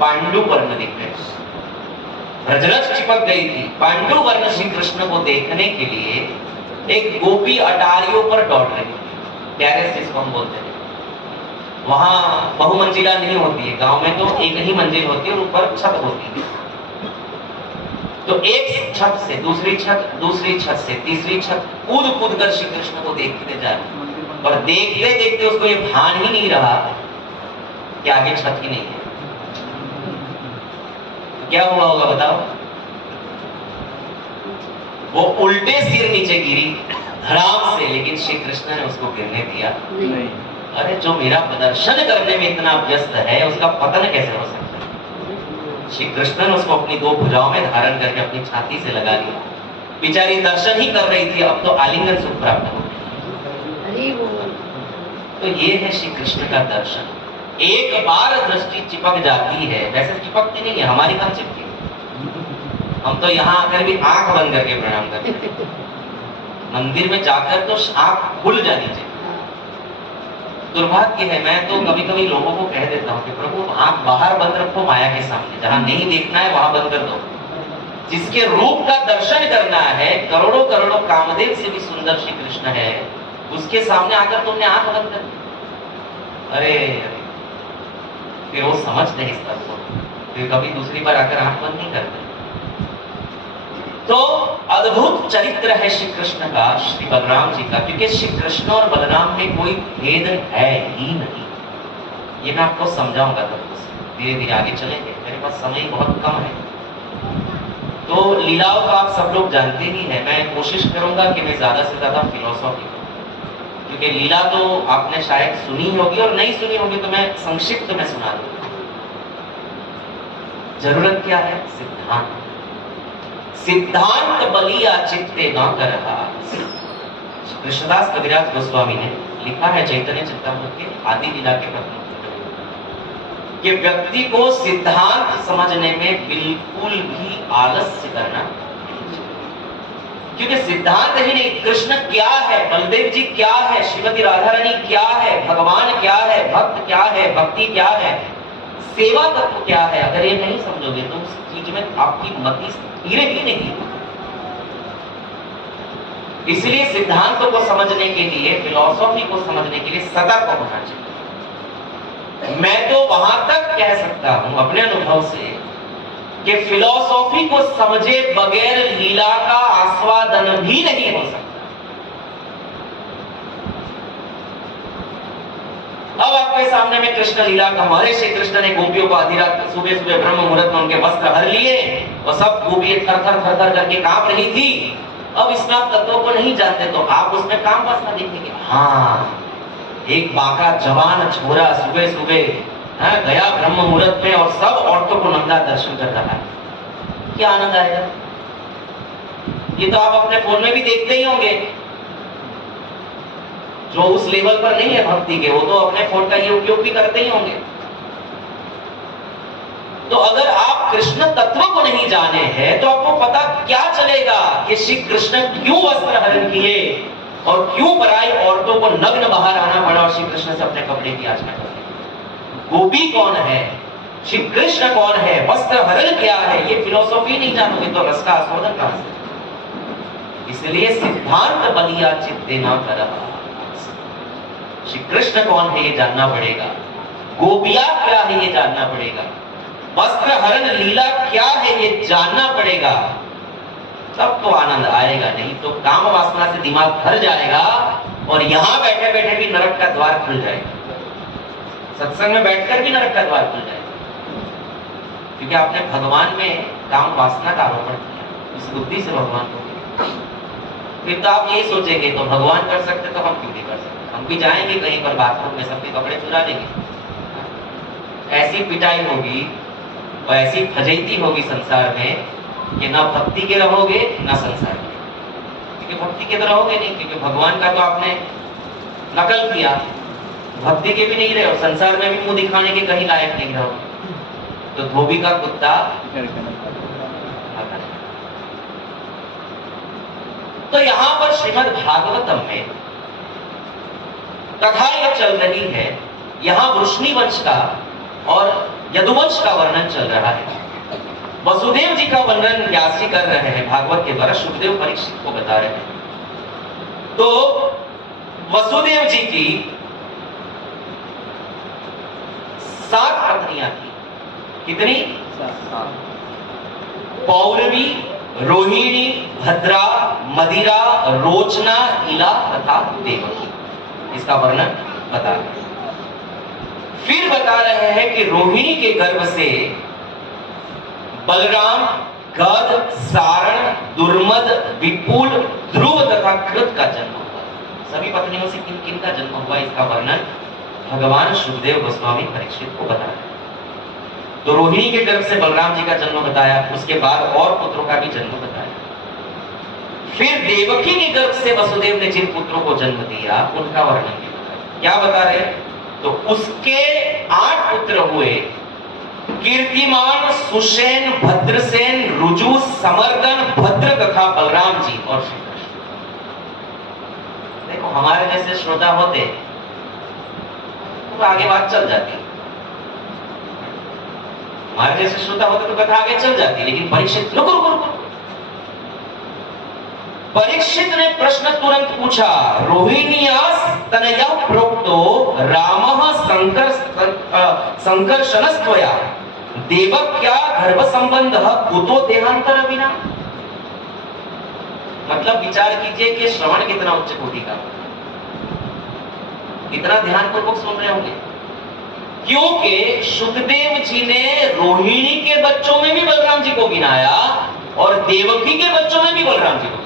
पांडु वर्ण दिख रहे, ब्रजरथ चिपक गई थी। पांडु वर्ण श्री कृष्ण को देखने के लिए एक गोपी अटारियों पर दौड़ रही थी, कैरेस जिसको हम बोलते हैं। वहां बहुमंजिला नहीं होती है, गांव में तो एक ही मंजिल होती है और ऊपर छत होती है। तो एक छत से दूसरी छत, दूसरी छत से तीसरी छत, कूद कूद कर श्री कृष्ण को देखते जा रहे, और देखते देखते उसको ये भान ही नहीं रहा कि आगे छत ही नहीं है। तो क्या हुआ होगा बताओ? वो उल्टे सिर नीचे गिरी धड़ाम से, लेकिन श्री कृष्ण ने उसको गिरने दिया नहीं। अरे जो मेरा प्रदर्शन करने में इतना व्यस्त है, उसका पतन कैसे हो सकता है? श्री कृष्ण ने उसको अपनी दो भुजाओं में धारण करके अपनी छाती से लगा लिया। बेचारी दर्शन ही कर रही थी, अब तो आलिंगन सुख प्राप्त हो गया। तो ये है श्री कृष्ण का दर्शन। एक बार दृष्टि चिपक जाती है, वैसे चिपकती नहीं है, हमारी कहाँ चिपकी? हम तो यहाँ आकर भी आंख बंद करके प्रणाम करते हैं। मंदिर में जाकर तो आंख खुल जानी चाहिए। दुर्भाग्य है, मैं तो कभी कभी लोगों को कह देता हूँ कि प्रभु आंख बाहर बंद रखो माया के सामने, जहां नहीं देखना है वहां बंद कर दो। जिसके रूप का दर्शन करना है, करोड़ों करोड़ों कामदेव से भी सुंदर श्री कृष्ण है, उसके सामने आकर तुमने आंख बंद कर दी। अरे फिर वो समझते हैं इस बात को, फिर कभी दूसरी बार आकर आंख बंद नहीं करते। तो अद्भुत चरित्र है श्री कृष्ण का, श्री बलराम जी का, क्योंकि श्री कृष्ण और बलराम में कोई भेद है ही नहीं। ये मैं आपको समझाऊंगा, तब धीरे धीरे आगे चलेंगे, मेरे पास समय बहुत कम है। तो लीलाओं को आप सब लोग जानते ही हैं। मैं कोशिश करूंगा कि मैं ज्यादा से ज्यादा फिलोसॉफी, क्योंकि लीला तो आपने शायद सुनी होगी, और नहीं सुनी होगी तो मैं संक्षिप्त में सुना दूंगा। जरूरत क्या है? सिद्धांत। सिद्धांत बलिया चित्ते न करहा। कृष्णदास कविराज गोस्वामी ने लिखा है चैतन्य चेतामृत के आदि लीला के प्रथम कि व्यक्ति को सिद्धांत समझने में बिल्कुल भी आलस्य करना, क्योंकि सिद्धांत ही नहीं, कृष्ण क्या है, बलदेव जी क्या है, श्रीमती राधा रानी क्या है, भगवान क्या है, भक्त क्या है, भक्ति क्या है, सेवा तत्व क्या है, अगर ये नहीं समझोगे तो उस चीज में आपकी मति स्थिर ही नहीं। इसलिए सिद्धांतों को समझने के लिए, फिलॉसफी को समझने के लिए सतर्क होना चाहिए। मैं तो वहां तक कह सकता हूं अपने अनुभव से कि फिलॉसफी को समझे बगैर लीला का आस्वादन भी नहीं हो सकता। अब आपके सामने में कृष्ण लीला का, हमारे श्री कृष्ण ने गोपियों को आधी रात सुबह सुबह ब्रह्म मुहूर्त में उनके वस्त्र हर लिए और सब गोपियां थर थर थर थर करके कांप रही थी। अब इसमें आप तत्वों को नहीं जानते तो आप उसमें काम वासना देखेंगे। हाँ, एक बाका जवान छोरा सुबह सुबह गया ब्रह्म मुहूर्त में और सब औरतों को नंगा दर्शन कर रहा है, क्या आनंद आएगा? ये तो आप अपने फोन में भी देखते ही होंगे। जो उस लेवल पर नहीं है भक्ति के, वो तो अपने फोन का ये उपयोग भी करते ही होंगे। तो अगर आप कृष्ण तत्व को नहीं जाने हैं तो आपको पता क्या चलेगा कि श्री कृष्ण क्यों वस्त्र हरण किए और क्यों पराई औरतों को नग्न बाहर आना पड़ा और श्री कृष्ण से अपने कपड़े की याचना करनी। गोपी कौन है, श्री कृष्ण कौन है, वस्त्र हरण क्या है, ये फिलोसॉफी नहीं जानोगे तो रस का आस्वादन कहां से? इसलिए सिद्धांत बलिया चित्ते न करहा। श्री कृष्ण कौन है ये जानना पड़ेगा, गोपिया क्या है ये जानना पड़ेगा, वस्त्र हरण लीला क्या है ये जानना पड़ेगा, तब तो आनंद आएगा। नहीं तो काम वासना से दिमाग भर जाएगा और यहां बैठे बैठे भी नरक का द्वार खुल जाएगा, सत्संग में बैठकर भी नरक का द्वार खुल जाएगा, क्योंकि आपने भगवान में काम वासना का आरोपण किया, इस बुद्धि से भगवान को। फिर तो आप यही सोचेंगे तो भगवान कर सकते तो हम क्यों नहीं कर सकते? हम भी जाएंगे कहीं पर बाथरूम में, सबके कपड़े चुरा लेंगे। ऐसी पिटाई होगी और ऐसी फजीती होगी संसार में कि ना भक्ति के रहोगे ना संसार के, क्योंकि भक्ति के तो रहोगे नहीं, क्योंकि भगवान का तो आपने नकल किया, भक्ति के भी नहीं रहे और संसार में भी मुंह दिखाने के कहीं लायक नहीं रहोगे। तो धोबी का कुत्ता तो यहां पर श्रीमद् भागवतम में कथा यह चल रही है, यहां वृष्णि वंश का और यदुवंश का वर्णन चल रहा है। वसुदेव जी का वर्णन व्यास जी कर रहे हैं भागवत के द्वारा, सुखदेव परीक्षित को बता रहे हैं। तो वसुदेव जी की 7 पत्नियां थी। कितनी? 7। पौरवी, रोहिणी, भद्रा, मदिरा, रोचना, इला तथा देवकी। इसका वर्णन बता रहे हैं। फिर बता रहे हैं कि रोहिणी के गर्भ से बलराम, गद, सारण, दुर्मद, विपुल, ध्रुव तथा कृत का जन्म हुआ। सभी पत्नियों से किन किन का जन्म हुआ, इसका वर्णन भगवान सुखदेव गोस्वामी परीक्षित को बता रहे हैं। तो रोहिणी के गर्भ से बलराम जी का जन्म बताया, उसके बाद और पुत्रों का भी जन्म बताया। फिर देवकी के गर्भ से वसुदेव ने जिन पुत्रों को जन्म दिया उनका वर्णन भी बताया। क्या बता रहे? तो उसके 8 पुत्र हुए, कीर्तिमान, सुषेण, भद्रसेन, रुजु, समर्दन, भद्र तथा बलराम जी और श्री कृष्ण। देखो हमारे जैसे श्रोता होते तो आगे बात चल जाती, हमारे जैसे श्रोता होते तो कथा आगे चल जाती, लेकिन परीक्षित रुको रुको रुको, परीक्षित ने प्रश्न तुरंत पूछा। रोहिण्यास तनया प्रोक्तो रामः संकर्षणस्त्वया देवक्या गर्भ संबंधः कुतो देहांतर विना। मतलब विचार कीजिए कि श्रवण कितना उच्च कोटि का, कितना ध्यान पूर्वक सुन रहे होंगे। क्योंकि सुखदेव जी ने रोहिणी के बच्चों में भी बलराम जी को गिनाया और देवकी के बच्चों में भी बलराम जी को गिनाया।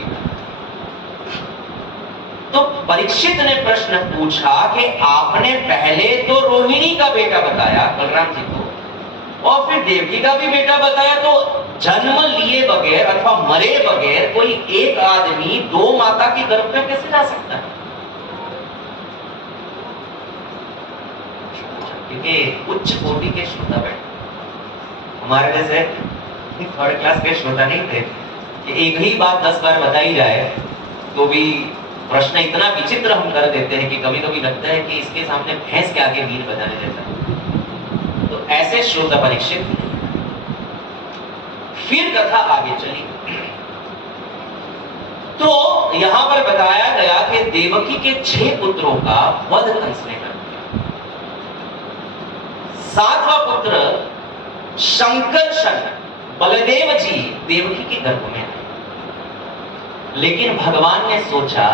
तो परीक्षित ने प्रश्न पूछा कि आपने पहले तो रोहिणी का बेटा बताया बलराम जी को, और फिर देवकी का भी बेटा बताया, तो जन्म लिए बगैर अथवा मरे बगैर कोई एक आदमी 2 माता की गर्भ में कैसे जा सकता है? क्योंकि उच्च कोटि के श्रोता बैठे, हमारे जैसे 3rd क्लास के श्रोता नहीं थे कि एक ही बात 10 बार बताई जाए तो भी प्रश्न इतना विचित्र हम कर देते हैं कि कभी कभी लगता है कि इसके सामने भैंस के आगे वीर बजाने देता। तो ऐसे श्रोता परीक्षित। फिर कथा आगे चली। तो यहां पर बताया गया कि देवकी के 6 पुत्रों का वध कंस ने कर दिया। 7वां पुत्र शंकरषण बलदेव जी देवकी के गर्भ में आए, लेकिन भगवान ने सोचा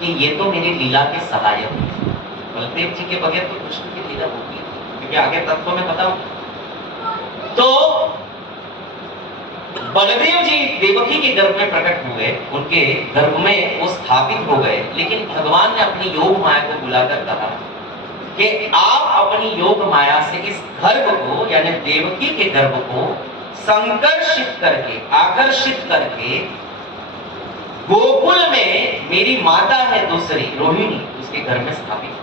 कि ये तो मेरी लीला के सहायक हैं। बलदेव जी के बगैर तो कृष्ण की लीला होगी, क्योंकि आगे तत्व में बताऊं। तो बलदेव जी देवकी के गर्भ में प्रकट हुए, उनके गर्भ में वो स्थापित हो गए, लेकिन भगवान ने अपनी योग माया को बुलाकर कहा कि आप अपनी योग माया से इस गर्भ को यानी देवकी के गर्भ को संकर्षित करके, आकर्षित करके गोकुल में मेरी माता है दूसरी रोहिणी, उसके घर में स्थापित।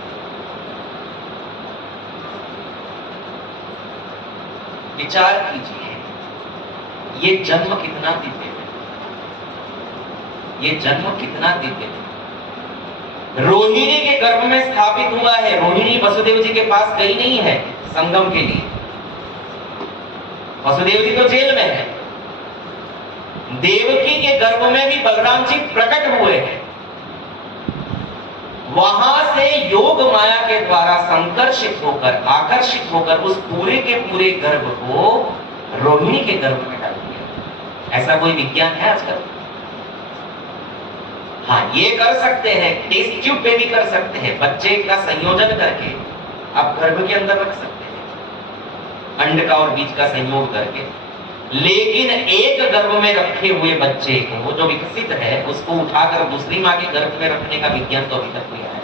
विचार कीजिए, ये जन्म कितना दिव्य है, ये जन्म कितना दिव्य है। रोहिणी के गर्भ में स्थापित हुआ है। रोहिणी वसुदेव जी के पास गई नहीं है संगम के लिए, वसुदेव जी तो जेल में है। देवकी के गर्भ में भी बलराम जी प्रकट हुए हैं। वहां से योग माया के द्वारा संकर्षित होकर, आकर्षित होकर उस पूरे के पूरे गर्भ को रोहिणी के गर्भ में डाल दिया। ऐसा कोई विज्ञान है आजकल? हाँ, ये कर सकते हैं, टेस्ट ट्यूब पे भी कर सकते हैं, बच्चे का संयोजन करके आप गर्भ के अंदर रख सकते हैं, अंड का और बीज का संयोग करके। लेकिन एक गर्भ में रखे हुए बच्चे को जो विकसित है उसको उठाकर दूसरी मां के गर्भ में रखने का विज्ञान तो अभी तक नहीं आया।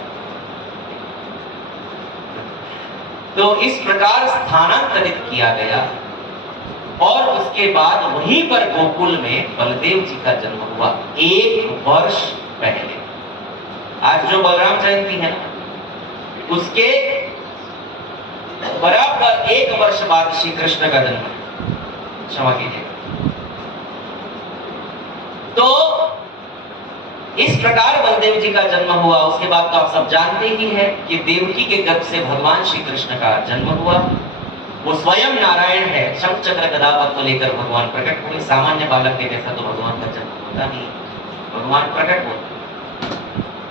तो इस प्रकार स्थानांतरित किया गया और उसके बाद वहीं पर गोकुल में बलदेव जी का जन्म हुआ 1 वर्ष पहले। आज जो बलराम जयंती है ना, उसके बराबर 1 वर्ष बाद श्री कृष्ण का जन्म है। क्षमा कीजिए। तो इस प्रकार बलदेव जी का जन्म हुआ। उसके बाद तो आप सब जानते ही हैं कि देवकी के गर्भ से भगवान श्री कृष्ण का जन्म हुआ। वो स्वयं नारायण है, शंख चक्र गदा पद्म लेकर भगवान प्रकट हुए। सामान्य बालक के जैसा तो भगवान का जन्म होता नहीं, भगवान प्रकट होते।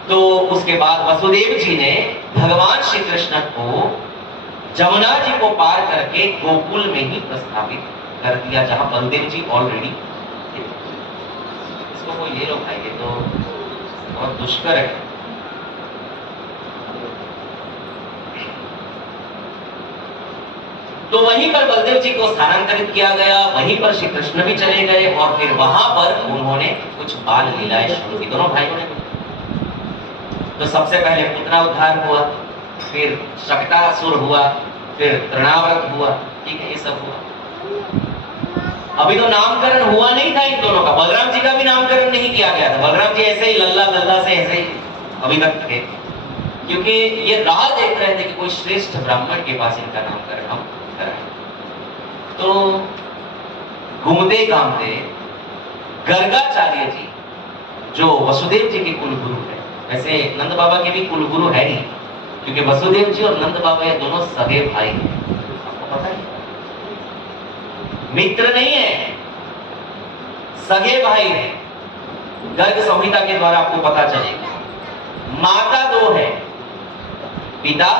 तो उसके बाद वसुदेव जी ने भगवान श्री कृष्ण को जमुना जी को पार करके गोकुल में ही प्रस्थापित कर दिया, जहां बलदेव जी ऑलरेडी थे। इसको कोई ले लो भाई, ये तो बहुत दुष्कर है। तो वहीं पर बलदेव जी को स्थानांतरित किया गया, वहीं पर श्री कृष्ण भी चले गए और फिर वहां पर उन्होंने कुछ बाल लीलाएं शुरू की, दोनों भाइयों ने। तो सबसे पहले पुतना उद्धार हुआ, फिर शक्टासुर हुआ, फिर तृणाव्रत हुआ, ठीक है, ये सब हुआ। अभी तो नामकरण हुआ नहीं था इन दोनों का, बलराम जी का भी नामकरण नहीं किया गया था। बलराम जी ऐसे ही लल्ला लल्ला से ऐसे ही अभी तक थे, क्योंकि ये राह देख रहे थे कि कोई श्रेष्ठ ब्राह्मण के पास इनका नामकरण हम कराएं। तो घूमते घामते गर्गाचार्य जी, जो वसुदेव जी के कुलगुरु है, वैसे नंद बाबा के भी कुलगुरु है ही, क्योंकि वसुदेव जी और नंद बाबा ये दोनों सगे भाई हैं, आपको पता है, मित्र नहीं है, सगे भाई हैं। गर्ग संहिता के द्वारा आपको पता चलेगा। माता दो है, पिता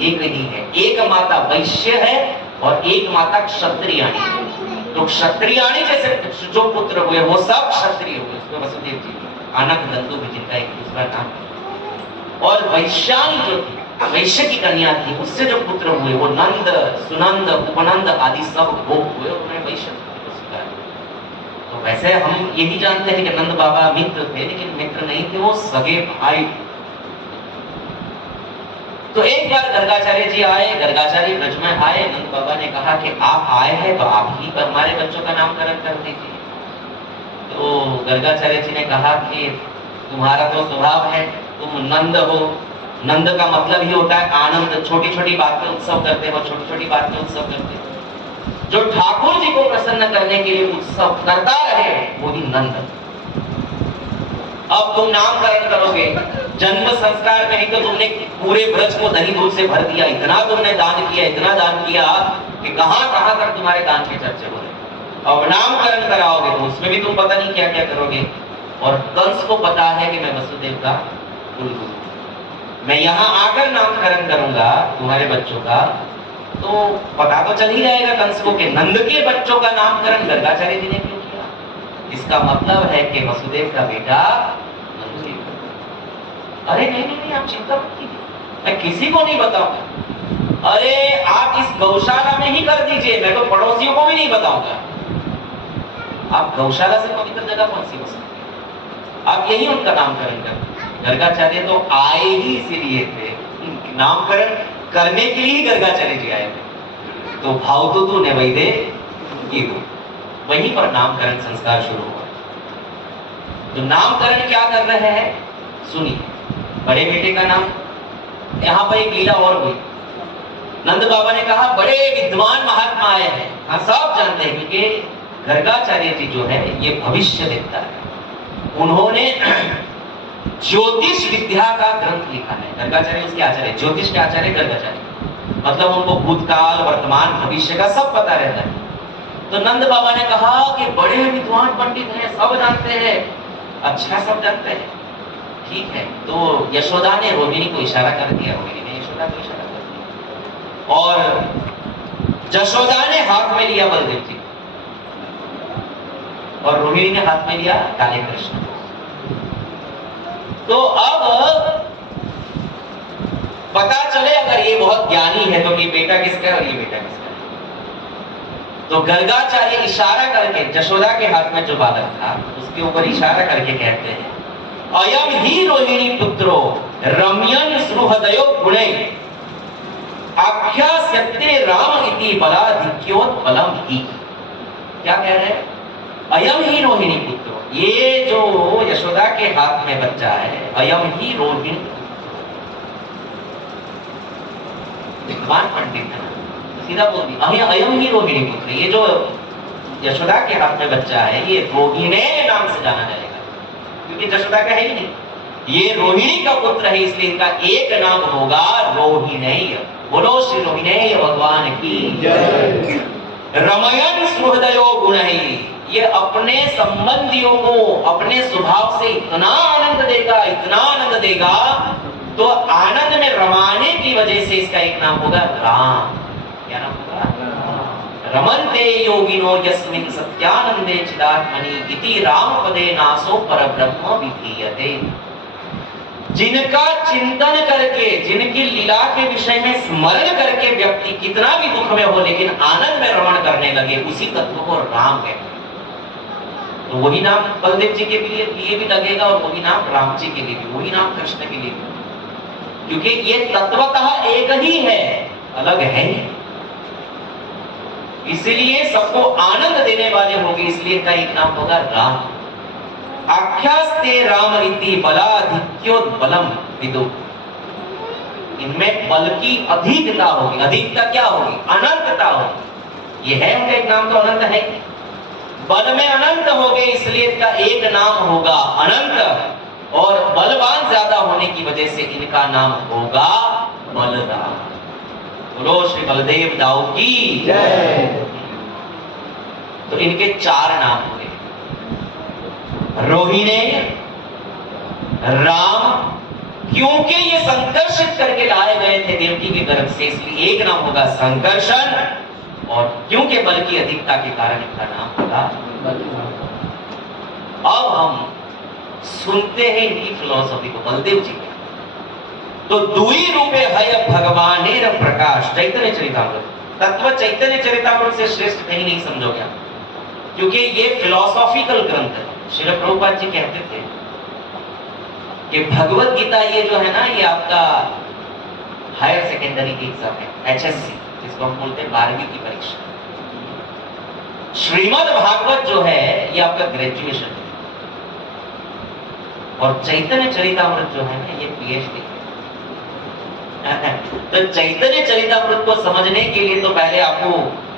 एक ही है। एक माता वैश्य है और एक माता क्षत्रियाणी है। तो क्षत्रियाणी जैसे जो पुत्र हुए वो सब क्षत्रिय हुए, उसमें वसुदेव जी, आनक दंदु भी जिनका एक दूसरा नाम। और वैश्याणी जो थी, वैश्य की कन्या थी, उससे जो पुत्र हुए वो नंद, सुनंद, उपनंद आदि सब गोप हुए, उन्होंने वैश्य को स्वीकार। तो वैसे हम यही जानते हैं कि नंद बाबा मित्र थे, लेकिन मित्र नहीं थे, वो सगे भाई। तो एक बार गर्गाचार्य जी आए, गर्गाचार्य ब्रज में आए, नंद बाबा ने कहा कि आप आए हैं तो आप ही हमारे बच्चों का नामकरण कर दीजिए। तो गर्गाचार्य जी ने कहा कि तुम्हारा तो स्वभाव है, तुम नंद हो, नंद का मतलब ही होता है आनंद, छोटी छोटी बात पे उत्सव करते हो, छोटी छोटी बात पे उत्सव करते हो। जो ठाकुर जी को प्रसन्न करने के लिए उत्सव करता रहे वो ही नंद। अब तुम नामकरण करोगे, जन्म संस्कार में ही तो तुमने पूरे ब्रज को दही दूध से भर दिया, इतना तुमने दान किया, इतना दान किया कि कहां कहां तक तुम्हारे दान के चर्चे हो रहे। अब नामकरण कराओगे तो उसमें भी तुम पता नहीं क्या क्या करोगे। और कंस को पता है कि मैं वसुदेव का कुलगुरु, मैं यहाँ आकर नामकरण करूंगा तुम्हारे बच्चों का, तो पता तो चल ही जाएगा कंस को कि नंद के बच्चों का नामकरण गर्गाचार्य जी ने क्यों किया। इसका मतलब है कि वसुदेव का बेटा नंददेव। अरे नहीं नहीं नहीं, आप चिंता मत कीजिए, मैं किसी को नहीं बताऊंगा। अरे आप इस गौशाला में ही कर दीजिए, मैं तो पड़ोसियों को भी नहीं बताऊंगा। आप गौशाला से पवित्र जगह कौन सी हो सकती है, आप यही उनका नामकरण कर। गर्गाचार्य तो आए ही इसीलिए थे, नामकरण करने के लिए गर्गाचार्य जी आए थे। तो भाव तो तू नैवेद्य की हो, वहीं पर नामकरण संस्कार शुरू हुआ। तो नामकरण क्या कर रहे हैं सुनिए। बड़े बेटे का नाम, यहाँ पर एक लीला और हुई। नंद बाबा ने कहा बड़े विद्वान महात्मा आए हैं, हाँ सब जानते हैं, क्योंकि गर्गाचार्य जी जो है ये भविष्य देखता है। उन्होंने ज्योतिष विद्या का ग्रंथ लिखा है। गर्गाचार्य उसके आचार्य, ज्योतिष के आचार्य गर्गाचार्य, मतलब उनको भूतकाल वर्तमान भविष्य का सब पता रहता है। तो नंद बाबा ने कहा कि बड़े विद्वान पंडित हैं, सब जानते हैं, अच्छा सब जानते हैं, ठीक है। तो यशोदा ने रोहिणी को इशारा कर दिया, रोहिणी ने यशोदा को इशारा कर दिया, और यशोदा ने हाथ में लिया बलदेव जी और रोहिणी ने हाथ में लिया काले कृष्ण। तो अब पता चले अगर ये बहुत ज्ञानी है तो ये बेटा किसका है और ये बेटा किसका है। तो गर्गाचार्य इशारा करके यशोदा के हाथ में जो बालक था उसके ऊपर इशारा करके कहते हैं, अयम ही रोहिणी पुत्रो रम्यन सुहृदयो गुणे आख्यास्यते राम इति बलाधिक्योत्पलम ही। क्या कह रहे हैं? अयम ही रोहिणी पुत्रो, ये जो यशोदा के हाथ में बच्चा है, अयम ही रोहिणी, विद्वान पंडित है, सीधा बोल दिया अयम ही रोहिणी पुत्र, ये जो यशोदा के हाथ में बच्चा है ये रोहिणी नाम से जाना जाएगा, क्योंकि यशोदा का है ही नहीं, ये रोहिणी का पुत्र है, इसलिए इनका एक नाम होगा रोहिणी। बोलो श्री रोहिणेय भगवान की जय। रमयन सुहृदयो गुणहि, ये अपने संबंधियों को अपने स्वभाव से इतना आनंद देगा, इतना आनंद देगा, तो आनंद में रमाने की वजह से इसका एक नाम होगा राम। क्या नाम होगा? रमन्ते योगिनो यस्मिन् सत्यानंदे चिदात्मनि इति राम पदे नासो परब्रह्म विधीयते। जिनका चिंतन करके, जिनकी लीला के विषय में स्मरण करके व्यक्ति कितना भी दुख में हो लेकिन आनंद में रमण करने लगे, उसी तत्व को राम कहते हैं। तो वही नाम बलदेव जी के लिए भी लगेगा और वही नाम राम जी के लिए भी, वही नाम कृष्ण के लिए भी, क्योंकि ये तत्वतः एक ही है, अलग है ही। इसलिए सबको आनंद देने वाले होंगे, इसलिए का एक नाम होगा राम। आख्यास्ते राम रीति बलाधिक्योद्बलम विदु, इनमें बल की अधिकता होगी। अधिकता क्या होगी? अनंतता होगी। ये है उनका एक नाम, तो अनंत है, बल में अनंत हो गए, इसलिए इसका एक नाम होगा अनंत। और बलवान ज्यादा होने की वजह से इनका नाम होगा बलराम। बोलो श्री बलदेव दाऊ की जय। तो इनके 4 नाम हुए, रोहिणेय, राम, क्योंकि ये संकर्षित करके लाए गए थे देवकी के गर्भ से, इसलिए एक नाम होगा संकर्षण, और क्योंकि बल की अधिकता के कारण इनका नाम होगा बलराम। अब हम सुनते हैं इनकी फिलॉसफी को, बलदेव जी के। तो दुई रूपे हय भगवानेर प्रकाश, चैतन्य चरितामृत। तत्व चैतन्य चरितामृत से श्रेष्ठ कहीं नहीं समझोगे आप, क्योंकि ये फिलॉसॉफिकल ग्रंथ है। श्रील प्रभुपाद जी कहते थे कि भगवत गीता ये जो है ना, ये आपका हायर सेकेंडरी की एग्जाम है, HSC, जिसको हम बोलते हैं 12वीं की परीक्षा। श्रीमद् भागवत जो है ये आपका ग्रेजुएशन है, और चैतन्य चरितामृत जो है ना ये PhD है। तो चैतन्य चरितामृत को समझने के लिए तो पहले आपको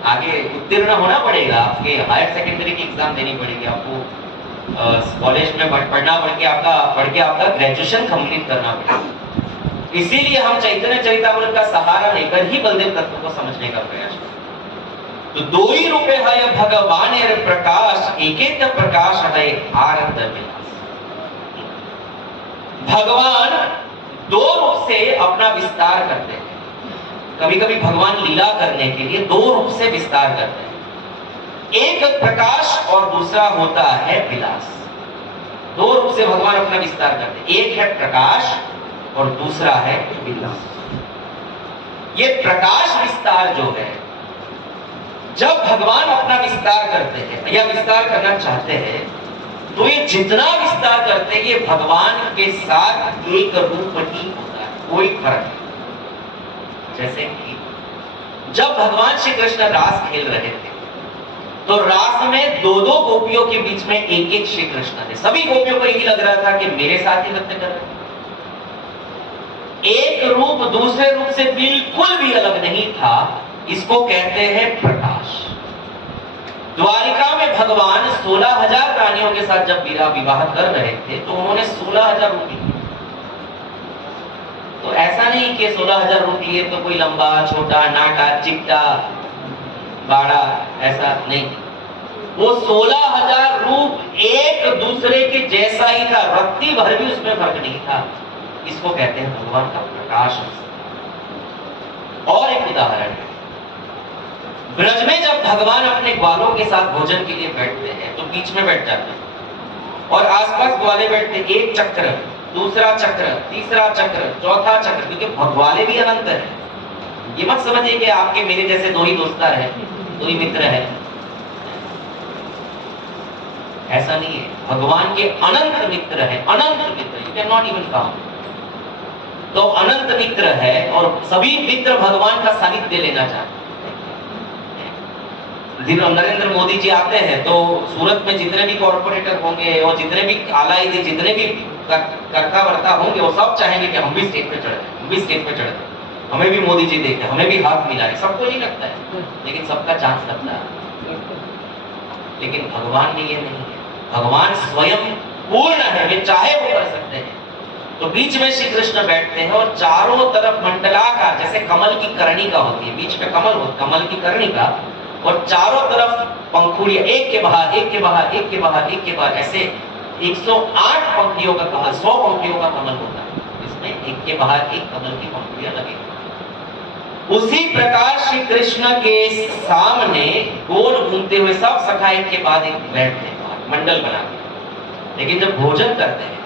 आगे उत्तीर्ण होना पड़ेगा, आपके हायर सेकेंडरी की एग्जाम देनी पड़ेगी, आपको कॉलेज में पढ़ना पड़ के आपका ग्रेजुएशन कंप्लीट करना पड़ेगा। इसीलिए हम चैतन्य चरितामृत का सहारा लेकर ही बलदेव तत्व को समझने का प्रयास करते। तो दो ही रूपे है भगवान प्रकाश, एक प्रकाश है आनंद विलास। भगवान 2 रूप से अपना विस्तार करते हैं। कभी कभी भगवान लीला करने के लिए 2 रूप से विस्तार करते हैं, एक प्रकाश और दूसरा होता है विलास। 2 रूप से भगवान अपना विस्तार करते हैं, एक है प्रकाश और दूसरा है विलास। ये प्रकाश विस्तार जो है, जब भगवान अपना विस्तार करते हैं या विस्तार करना चाहते हैं, तो ये जितना विस्तार करते हैं ये भगवान के साथ एक रूप ही होता है, कोई फर्क नहीं। जैसे कि जब भगवान श्री कृष्ण रास खेल रहे थे, तो रास में 2-2 गोपियों के बीच में एक श्री कृष्ण थे। सभी गोपियों को यही लग रहा था कि मेरे साथ ही नृत्य कर रहे। एक रूप दूसरे रूप से बिल्कुल भी अलग नहीं था, इसको कहते हैं प्रकाश। द्वारिका में भगवान 16,000 रानियों के साथ जब विवाह कर रहे थे, तो उन्होंने 16,000 रूप लिए। तो ऐसा नहीं कि 16,000 रूप लिए तो कोई लंबा छोटा नाटा चिट्टा बाड़ा, ऐसा नहीं। वो 16,000 रूप एक दूसरे के जैसा ही था, रत्ती भर भी उसमें फर्क नहीं था। इसको कहते हैं भगवान का प्रकाश। और एक उदाहरण है, ब्रज में जब भगवान अपने ग्वालों के साथ भोजन के लिए बैठते हैं, तो बीच में बैठ जाते हैं और आसपास ग्वाले बैठते हैं। एक चक्र, दूसरा चक्र, तीसरा चक्र, चौथा चक्र, क्योंकि ग्वाले भी अनंत है। ये मत समझिए कि आपके मेरे जैसे 2 ही दोस्तार है, 2 ही मित्र है, ऐसा नहीं है। भगवान के अनंत मित्र है, अनंत मित्र, you can not even count. तो अनंत मित्र है और सभी मित्र भगवान का सानिध्य लेना चाहते हैं। नरेंद्र मोदी जी आते हैं तो सूरत में जितने भी कॉर्पोरेटर होंगे और जितने भी आलाइदी, जितने भी कर्ता वर्ता होंगे, वो सब चाहेंगे कि हम भी स्टेज पे चढ़े, हम भी स्टेज पे चढ़े, हमें भी मोदी जी देखें, हमें भी हाथ मिलाए। सबको नहीं लगता है, लेकिन सबका चांस लगता है। लेकिन भगवान में ये नहीं है। भगवान स्वयं पूर्ण है, वे चाहे वो कर सकते हैं। तो बीच में श्री कृष्ण बैठते हैं और चारों तरफ मंडलाकार, जैसे कमल की कर्णिका होती है, बीच में कमल हो, कमल की कर्णिका, और चारों तरफ पंखुड़ियां, एक के बाहर एक के बाहर एक के बाहर एक के बाहर, ऐसे 108 पंखुड़ियों का कमल, 100 पंखुड़ियों का कमल होता है, इसमें एक के बाहर एक कमल की पंखुड़ियां लगी। उसी प्रकार श्री कृष्ण के सामने गोल घूमते हुए सब सखा एक के बाद एक बैठते हैं, मंडल बना के। लेकिन जब भोजन करते हैं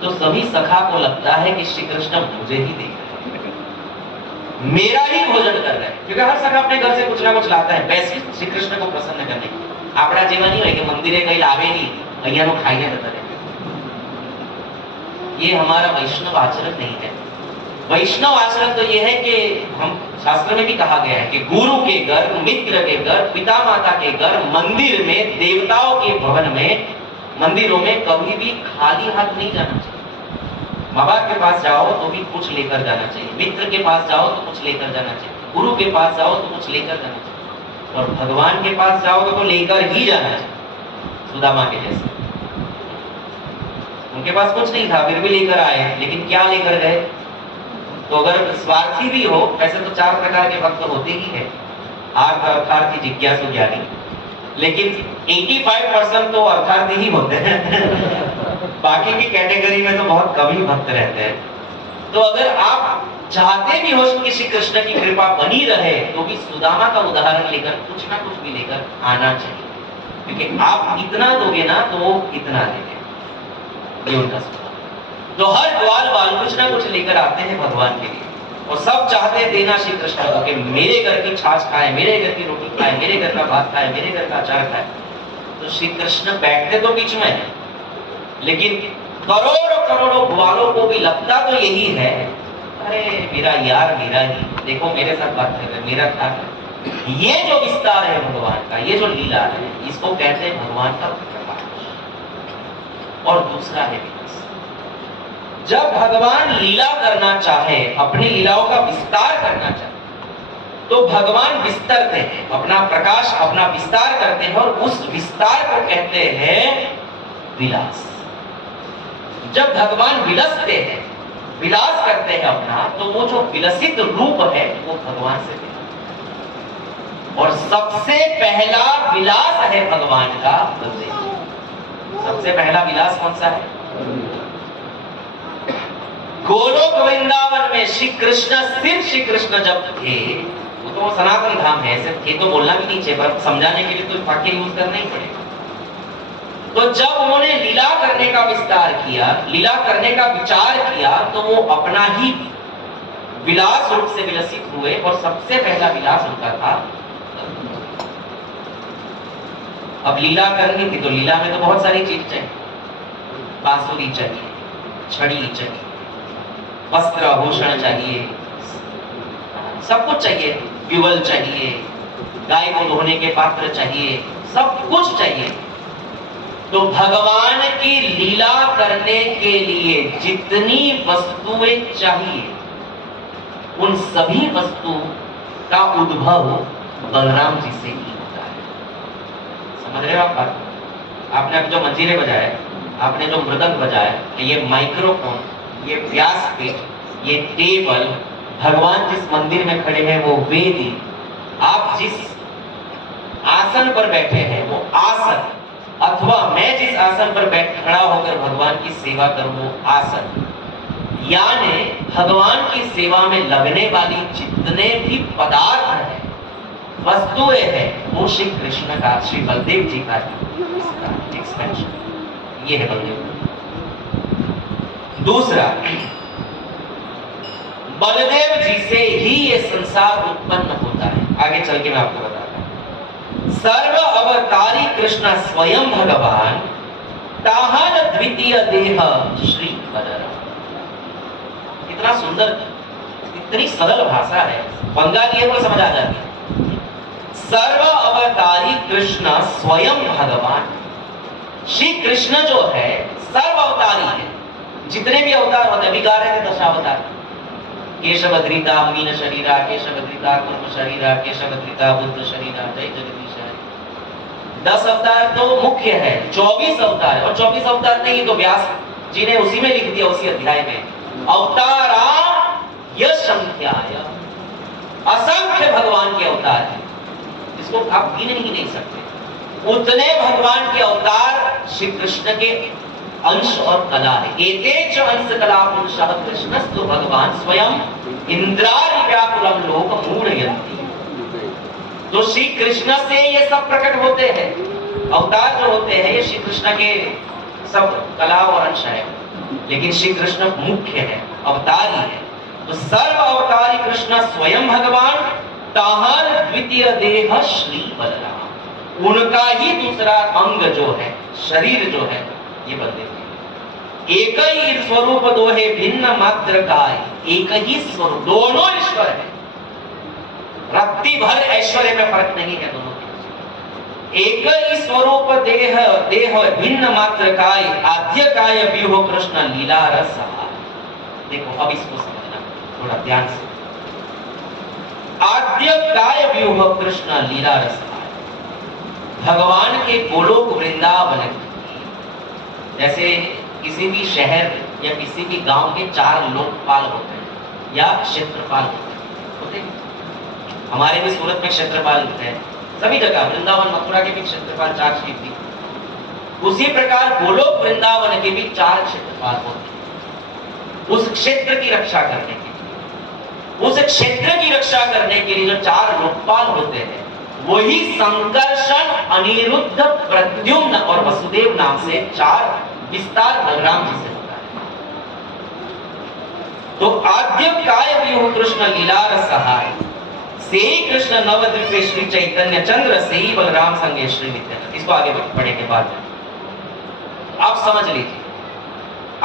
तो सभी सखा को लगता है कि श्री कृष्ण मुझे ही देख रहे हैं, मेरा ही भोजन कर रहे हैं, क्योंकि हर सखा अपने घर से कुछ ना कुछ लाता है वैसे श्री कृष्ण को प्रसन्न करने के लिए। आपड़ा जीवन नहीं है कि मंदिरे कहीं लावे नहीं, अहिया नो खाइए जता रहे। ये हमारा वैष्णव आचरण नहीं है। वैष्णव आचरण तो ये है कि हम शास्त्र में भी कहा गया है कि गुरु के घर, मित्र के घर, पिता माता के घर, मंदिर में, देवताओं के भवन में, मंदिरों में कभी भी खाली हाथ नहीं जाना चाहिए। माँ बाप के पास जाओ तो भी कुछ लेकर जाना चाहिए, मित्र के पास जाओ तो कुछ लेकर जाना चाहिए, गुरु के पास जाओ तो कुछ लेकर जाना चाहिए, और भगवान के पास जाओ तो लेकर ही जाना चाहिए। सुदामा के जैसे, उनके पास कुछ नहीं था फिर भी लेकर आए, लेकिन क्या लेकर गए? तो अगर स्वार्थी भी हो, वैसे तो 4 प्रकार के भक्त होते ही है, आर्थ, अर्थार्थी, जिज्ञासु, ज्ञानी, लेकिन 85% तो अर्थार्थी ही होते हैं बाकी की कैटेगरी में तो बहुत कम ही भक्त रहते हैं। तो अगर आप चाहते भी हो कि श्री कृष्ण की कृपा बनी रहे, तो भी सुदामा का उदाहरण लेकर कुछ ना कुछ भी लेकर आना चाहिए, क्योंकि आप इतना दोगे ना तो वो इतना देंगे, ये उनका स्वभाव। तो हर ग्वाल वाल कुछ ना कुछ लेकर आते हैं भगवान के लिए, और सब चाहते हैं देना श्री कृष्ण को कि मेरे घर की छाछ खाए, मेरे घर की रोटी खाए, मेरे घर का भात खाए, मेरे घर का अचार खाए। तो श्री कृष्ण बैठते तो बीच में, लेकिन करोड़ों करोड़ों ग्वालों को भी लगता तो यही है, अरे मेरा यार मेरा ही, देखो मेरे साथ बात कर रहे, मेरा था। ये जो विस्तार है भगवान का, ये जो लीला है, इसको कहते हैं भगवान का प्रकाश। और दूसरा है विकास। जब भगवान लीला करना चाहे, अपनी लीलाओं का विस्तार करना चाहे, तो भगवान विस्तरते हैं, अपना प्रकाश, अपना विस्तार करते हैं, और उस विस्तार को कहते हैं विलास। जब भगवान विलसते हैं, विलास करते हैं अपना, तो वो जो विलसित रूप है वो भगवान से मिला। और सबसे पहला विलास है भगवान का बलदेव। सबसे पहला विलास कौन सा है? गोलोक वृंदावन में श्री कृष्ण, सिर्फ श्री कृष्ण जब थे, वो तो सनातन धाम है, ऐसे थे तो बोलना भी नहीं चाहिए, पर समझाने के लिए तो वाक्य यूज करना ही पड़ेगा। तो जब उन्होंने लीला करने का विस्तार किया, लीला करने का विचार किया, तो वो अपना ही विलास रूप से विलसित हुए, और सबसे पहला विलास उनका था। अब लीला करनी थी तो लीला में तो बहुत सारी चीज चाहिए, बांसुरी चाहिए, छड़ी चाहिए, वस्त्र आभूषण चाहिए, सब कुछ चाहिए, ब्यूवल चाहिए, गाय को धोने के पात्र चाहिए, सब कुछ चाहिए। तो भगवान की लीला करने के लिए जितनी वस्तुएं चाहिए, उन सभी वस्तु का उद्भव बलराम जी से ही होता है। समझ रहे हो आप बात? आपने अभी जो मंजीरे बजाए, आपने जो मृदंग बजाया, ये माइक्रोफोन, ये व्यासपीठ, ये टेबल, भगवान जिस मंदिर में खड़े हैं वो वेदी, आप जिस आसन पर बैठे हैं वो आसन, अथवा मैं जिस आसन पर बैठ खड़ा होकर भगवान की सेवा करूं वो आसन, यानी भगवान की सेवा में लगने वाली जितने भी पदार्थ हैं, वस्तुएं हैं, वो श्री कृष्ण का, श्री बलदेव जी का एक्सपेंशन। ये है बलदेव। दूसरा, बलदेव जी से ही ये संसार उत्पन्न होता है। आगे चल के मैं आपको बताता हूं। सर्व अवतारी कृष्ण स्वयं भगवान, ताहन द्वितीय देह श्री बलराम। इतना सुंदर, इतनी सरल भाषा है, बंगाली है वो समझ आ जाती है। सर्व अवतारी कृष्ण स्वयं भगवान, श्री कृष्ण जो है सर्व अवतारी है, जितने भी अवतार होते हैं, विकार है दशावतार, केशवधृता मीन शरीरा, केशवधृता कुर्म शरीरा, केशवधृता बुद्ध शरीरा, जय जगदीश है। 10 अवतार तो मुख्य है, 24 अवतार है, और 24 अवतार नहीं तो व्यास जी ने उसी में लिख दिया, उसी अध्याय में, अवतारा यशंख्याय, असंख्य भगवान के अवतार हैं, इसको आप गिन ही नहीं सकते। उतने भगवान के अवतार श्री कृष्ण के अंश और कला है। एतेच अंश कला पुरुषः कृष्णस्तु भगवान स्वयं इंद्रादि व्याकुलम लोक मूढ़यन्ति। तो श्री कृष्ण से ये सब प्रकट होते हैं, अवतार जो होते हैं ये श्री कृष्ण के सब कला और अंश है, लेकिन श्री कृष्ण मुख्य है, अवतारी है। तो सर्व अवतारी कृष्ण स्वयं भगवान, ताहर द्वितीय देह श्री बलराम, उनका ही दूसरा अंग जो है, शरीर जो है, ये बलदेव। एक ही स्वरूप दोहे भिन्न मात्र काय, एक ही स्वरूप, दोनों ईश्वर है, रत्ती भर ऐश्वर्य में फर्क नहीं है दोनों के। एक ही स्वरूप देह, देह भिन्न मात्र काय, आद्य काय व्यूह कृष्ण लीला रस। देखो अब इसको समझना थोड़ा ध्यान से। आद्य काय व्यूह कृष्ण लीला रस, भगवान के गोलोक वृंदावन, जैसे किसी भी शहर या किसी भी गांव के 4 लोकपाल होते हैं या क्षेत्रपाल होते हैं। हमारे भी सूरत में क्षेत्रपाल होते हैं, सभी जगह वृंदावन मथुरा के भी क्षेत्रपाल 4 श्री थी। उसी प्रकार गोलोक वृंदावन के भी 4 क्षेत्रपाल होते हैं, उस क्षेत्र की रक्षा करने के लिए। उस क्षेत्र की रक्षा करने के लिए जो 4 लोकपाल होते हैं, वही संकर्षण, अनिरुद्ध, प्रद्युम्न और वसुदेव नाम से 4 विस्तार बलराम जी से होता है। तो आद्य काय व्यूह कृष्ण लीला रस सहाय, से कृष्ण नवद्वीपे श्री चैतन्य चंद्र, से ही बलराम संगे श्री नित्यानंद। इसको आगे पढ़ेंगे बाद में, आप समझ लीजिए।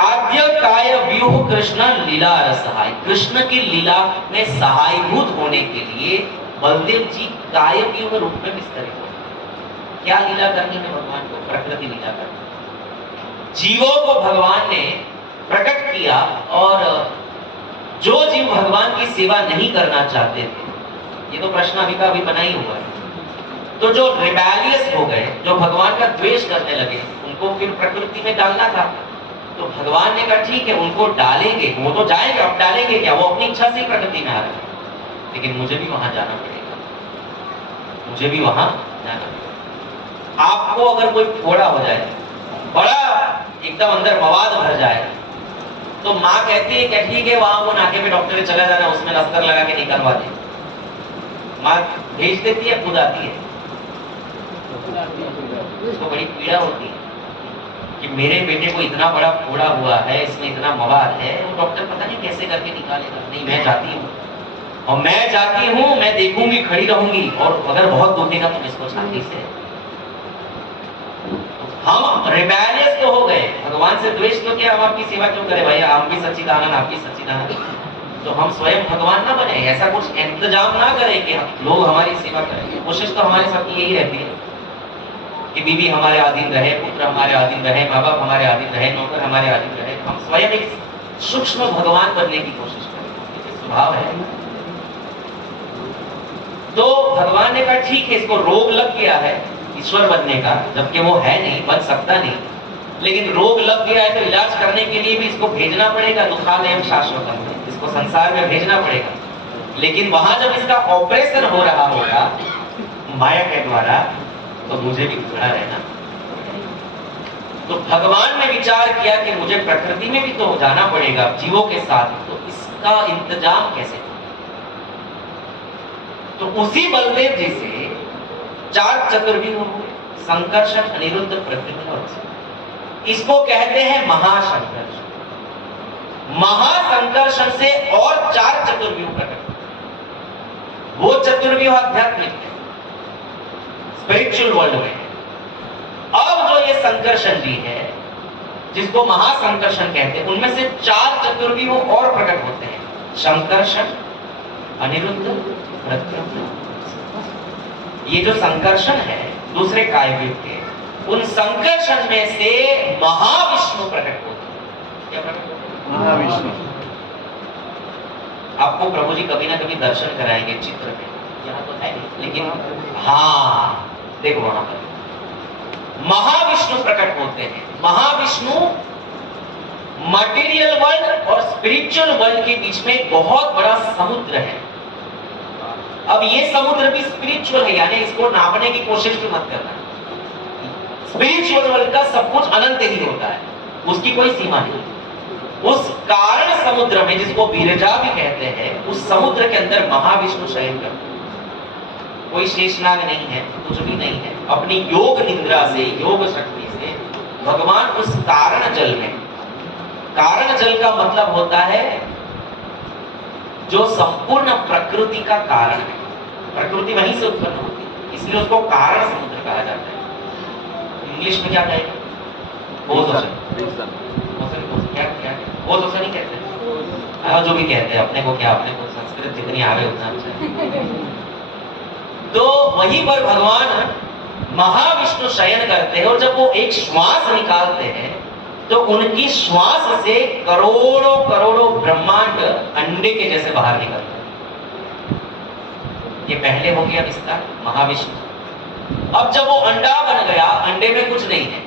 आद्य काय व्यूह कृष्ण लीला रस सहाय, कृष्ण की लीला में सहायभूत होने के लिए बलदेव जी काय व्यूह रूप में विस्तरित हो। क्या लीला करनी है भगवान को? प्रकृति लीला करनी। जीवों को भगवान ने प्रकट किया, और जो जीव भगवान की सेवा नहीं करना चाहते थे, ये तो प्रश्न अभी का अभी बना ही हुआ है, तो जो रिबेलियस हो गए, जो भगवान का द्वेष करने लगे, उनको फिर प्रकृति में डालना था। तो भगवान ने कहा ठीक है, उनको डालेंगे, वो तो जाएंगे, अब डालेंगे क्या, वो अपनी इच्छा से प्रकृति में आ रहे हैं, लेकिन मुझे भी वहां जाना पड़ेगा, मुझे भी वहां जाना पड़ेगा। आपको अगर कोई फोड़ा हो जाए, बड़ा एकदम अंदर मवाद भर जाए, तो माँ कहती है क्या ठीक है, वहां वो नाके पे डॉक्टर के चला जाना, उसमें अस्तर लगा के निकलवा दे। माँ भेज देती है, खुद आती है, उसको बड़ी पीड़ा होती है कि मेरे बेटे को इतना बड़ा फोड़ा हुआ है, इसमें इतना मवाद है, वो डॉक्टर पता नहीं कैसे करके निकालेगा। नहीं, मैं जाती हूँ, और मैं जाती हूँ, मैं देखूंगी, खड़ी रहूंगी, और अगर बहुत दुखेगा तो इसको छाती से। हम रिबेलियस तो हो गए, भगवान से द्वेष तो किया, हम आपकी सेवा क्यों करें भाई, हम भी सच्चिदानंद, आपकी सच्चिदानंद। तो हम स्वयं भगवान ना बने, ऐसा कुछ इंतजाम ना करें कि लोग हमारी सेवा करेंगे। कोशिश तो हमारे साथ यही रहती है कि बीवी हमारे अधीन रहे, पुत्र हमारे अधीन रहे, माँ बाप हमारे अधीन रहे, नौकर हमारे अधीन रहे। हम स्वयं एक सूक्ष्म भगवान बनने की कोशिश करें, ये स्वभाव है। तो भगवान ने कहा ठीक है, इसको रोग लग गया है ईश्वर बनने का, जबकि वो है नहीं, बन सकता नहीं, लेकिन रोग लग गया है तो इलाज करने के लिए भी इसको भेजना पड़ेगा। दुखालयम शाश्वतम, इसको संसार में भेजना पड़ेगा। लेकिन वहां जब इसका ऑपरेशन हो रहा होगा माया के द्वारा, तो मुझे भी खड़ा रहना। तो भगवान ने विचार किया कि मुझे प्रकृति में भी तो जाना पड़ेगा जीवों के साथ, तो इसका इंतजाम कैसे? तो उसी बलदेव जी से 4 चतुर्व्यूह हुए, संकर्षण, अनिरुद्ध, प्रद्युम्न और वसुदेव। इसको कहते हैं महासंकर्षण। महासंकर्षण से और 4 चतुर्व्यूह प्रकट हुए। वो चतुर्व्यूह आध्यात्मिक है, स्पिरिचुअल वर्ल्ड में। अब जो ये संकर्षण जी है, जिसको महासंकर्षण कहते हैं, उनमें से 4 चतुर्व्यूह और प्रकट होते हैं, संकर्षण, अनिरुद्ध, प्रद्युम्न। ये जो संकर्षण है दूसरे कायव्यूह के, उन संकर्षण में से महाविष्णु प्रकट होते हैं। क्या प्रकट होते हैं? महाविष्णु। आपको प्रभु जी कभी ना कभी दर्शन कराएंगे चित्र में, यहाँ तो है नहीं, लेकिन हाँ देखो वहां पर महाविष्णु प्रकट होते हैं। महाविष्णु मटेरियल वर्ल्ड और स्पिरिचुअल वर्ल्ड के बीच में बहुत बड़ा समुद्र है। अब ये समुद्र भी स्पिरिचुअल है, यानी इसको नापने की कोशिश भी मत करना। स्पिरिचुअल वर्ल्ड का सब कुछ अनंत ही होता है, उसकी कोई सीमा नहीं। उस कारण समुद्र में, जिसको विरजा भी कहते हैं, उस समुद्र के अंदर महाविष्णु शयन करते हैं। कोई शेषनाग नहीं है, कुछ भी नहीं है। अपनी योग निद्रा से, योग शक्ति से भगवान उस कारण जल में, कारण जल का मतलब होता है जो संपूर्ण प्रकृति का कारण है। प्रकृति वहीं से उत्पन्न होती है, इसलिए उसको कारण समुद्र कहा जाता है। इंग्लिश में क्या कहेंगे? ओशन ही कहते हैं, जो भी कहते हैं। अपने को क्या, अपने को संस्कृत जितनी आवे उतना अच्छा है। तो वहीं पर भगवान महाविष्णु शयन करते हैं, और जब वो एक श्वास निकालते हैं तो उनकी श्वास से करोड़ों करोड़ों ब्रह्मांड अंडे के जैसे बाहर निकलते हैं। ये पहले हो गया विस्तार महाविष्णु। अब जब वो अंडा बन गया, अंडे में कुछ नहीं है,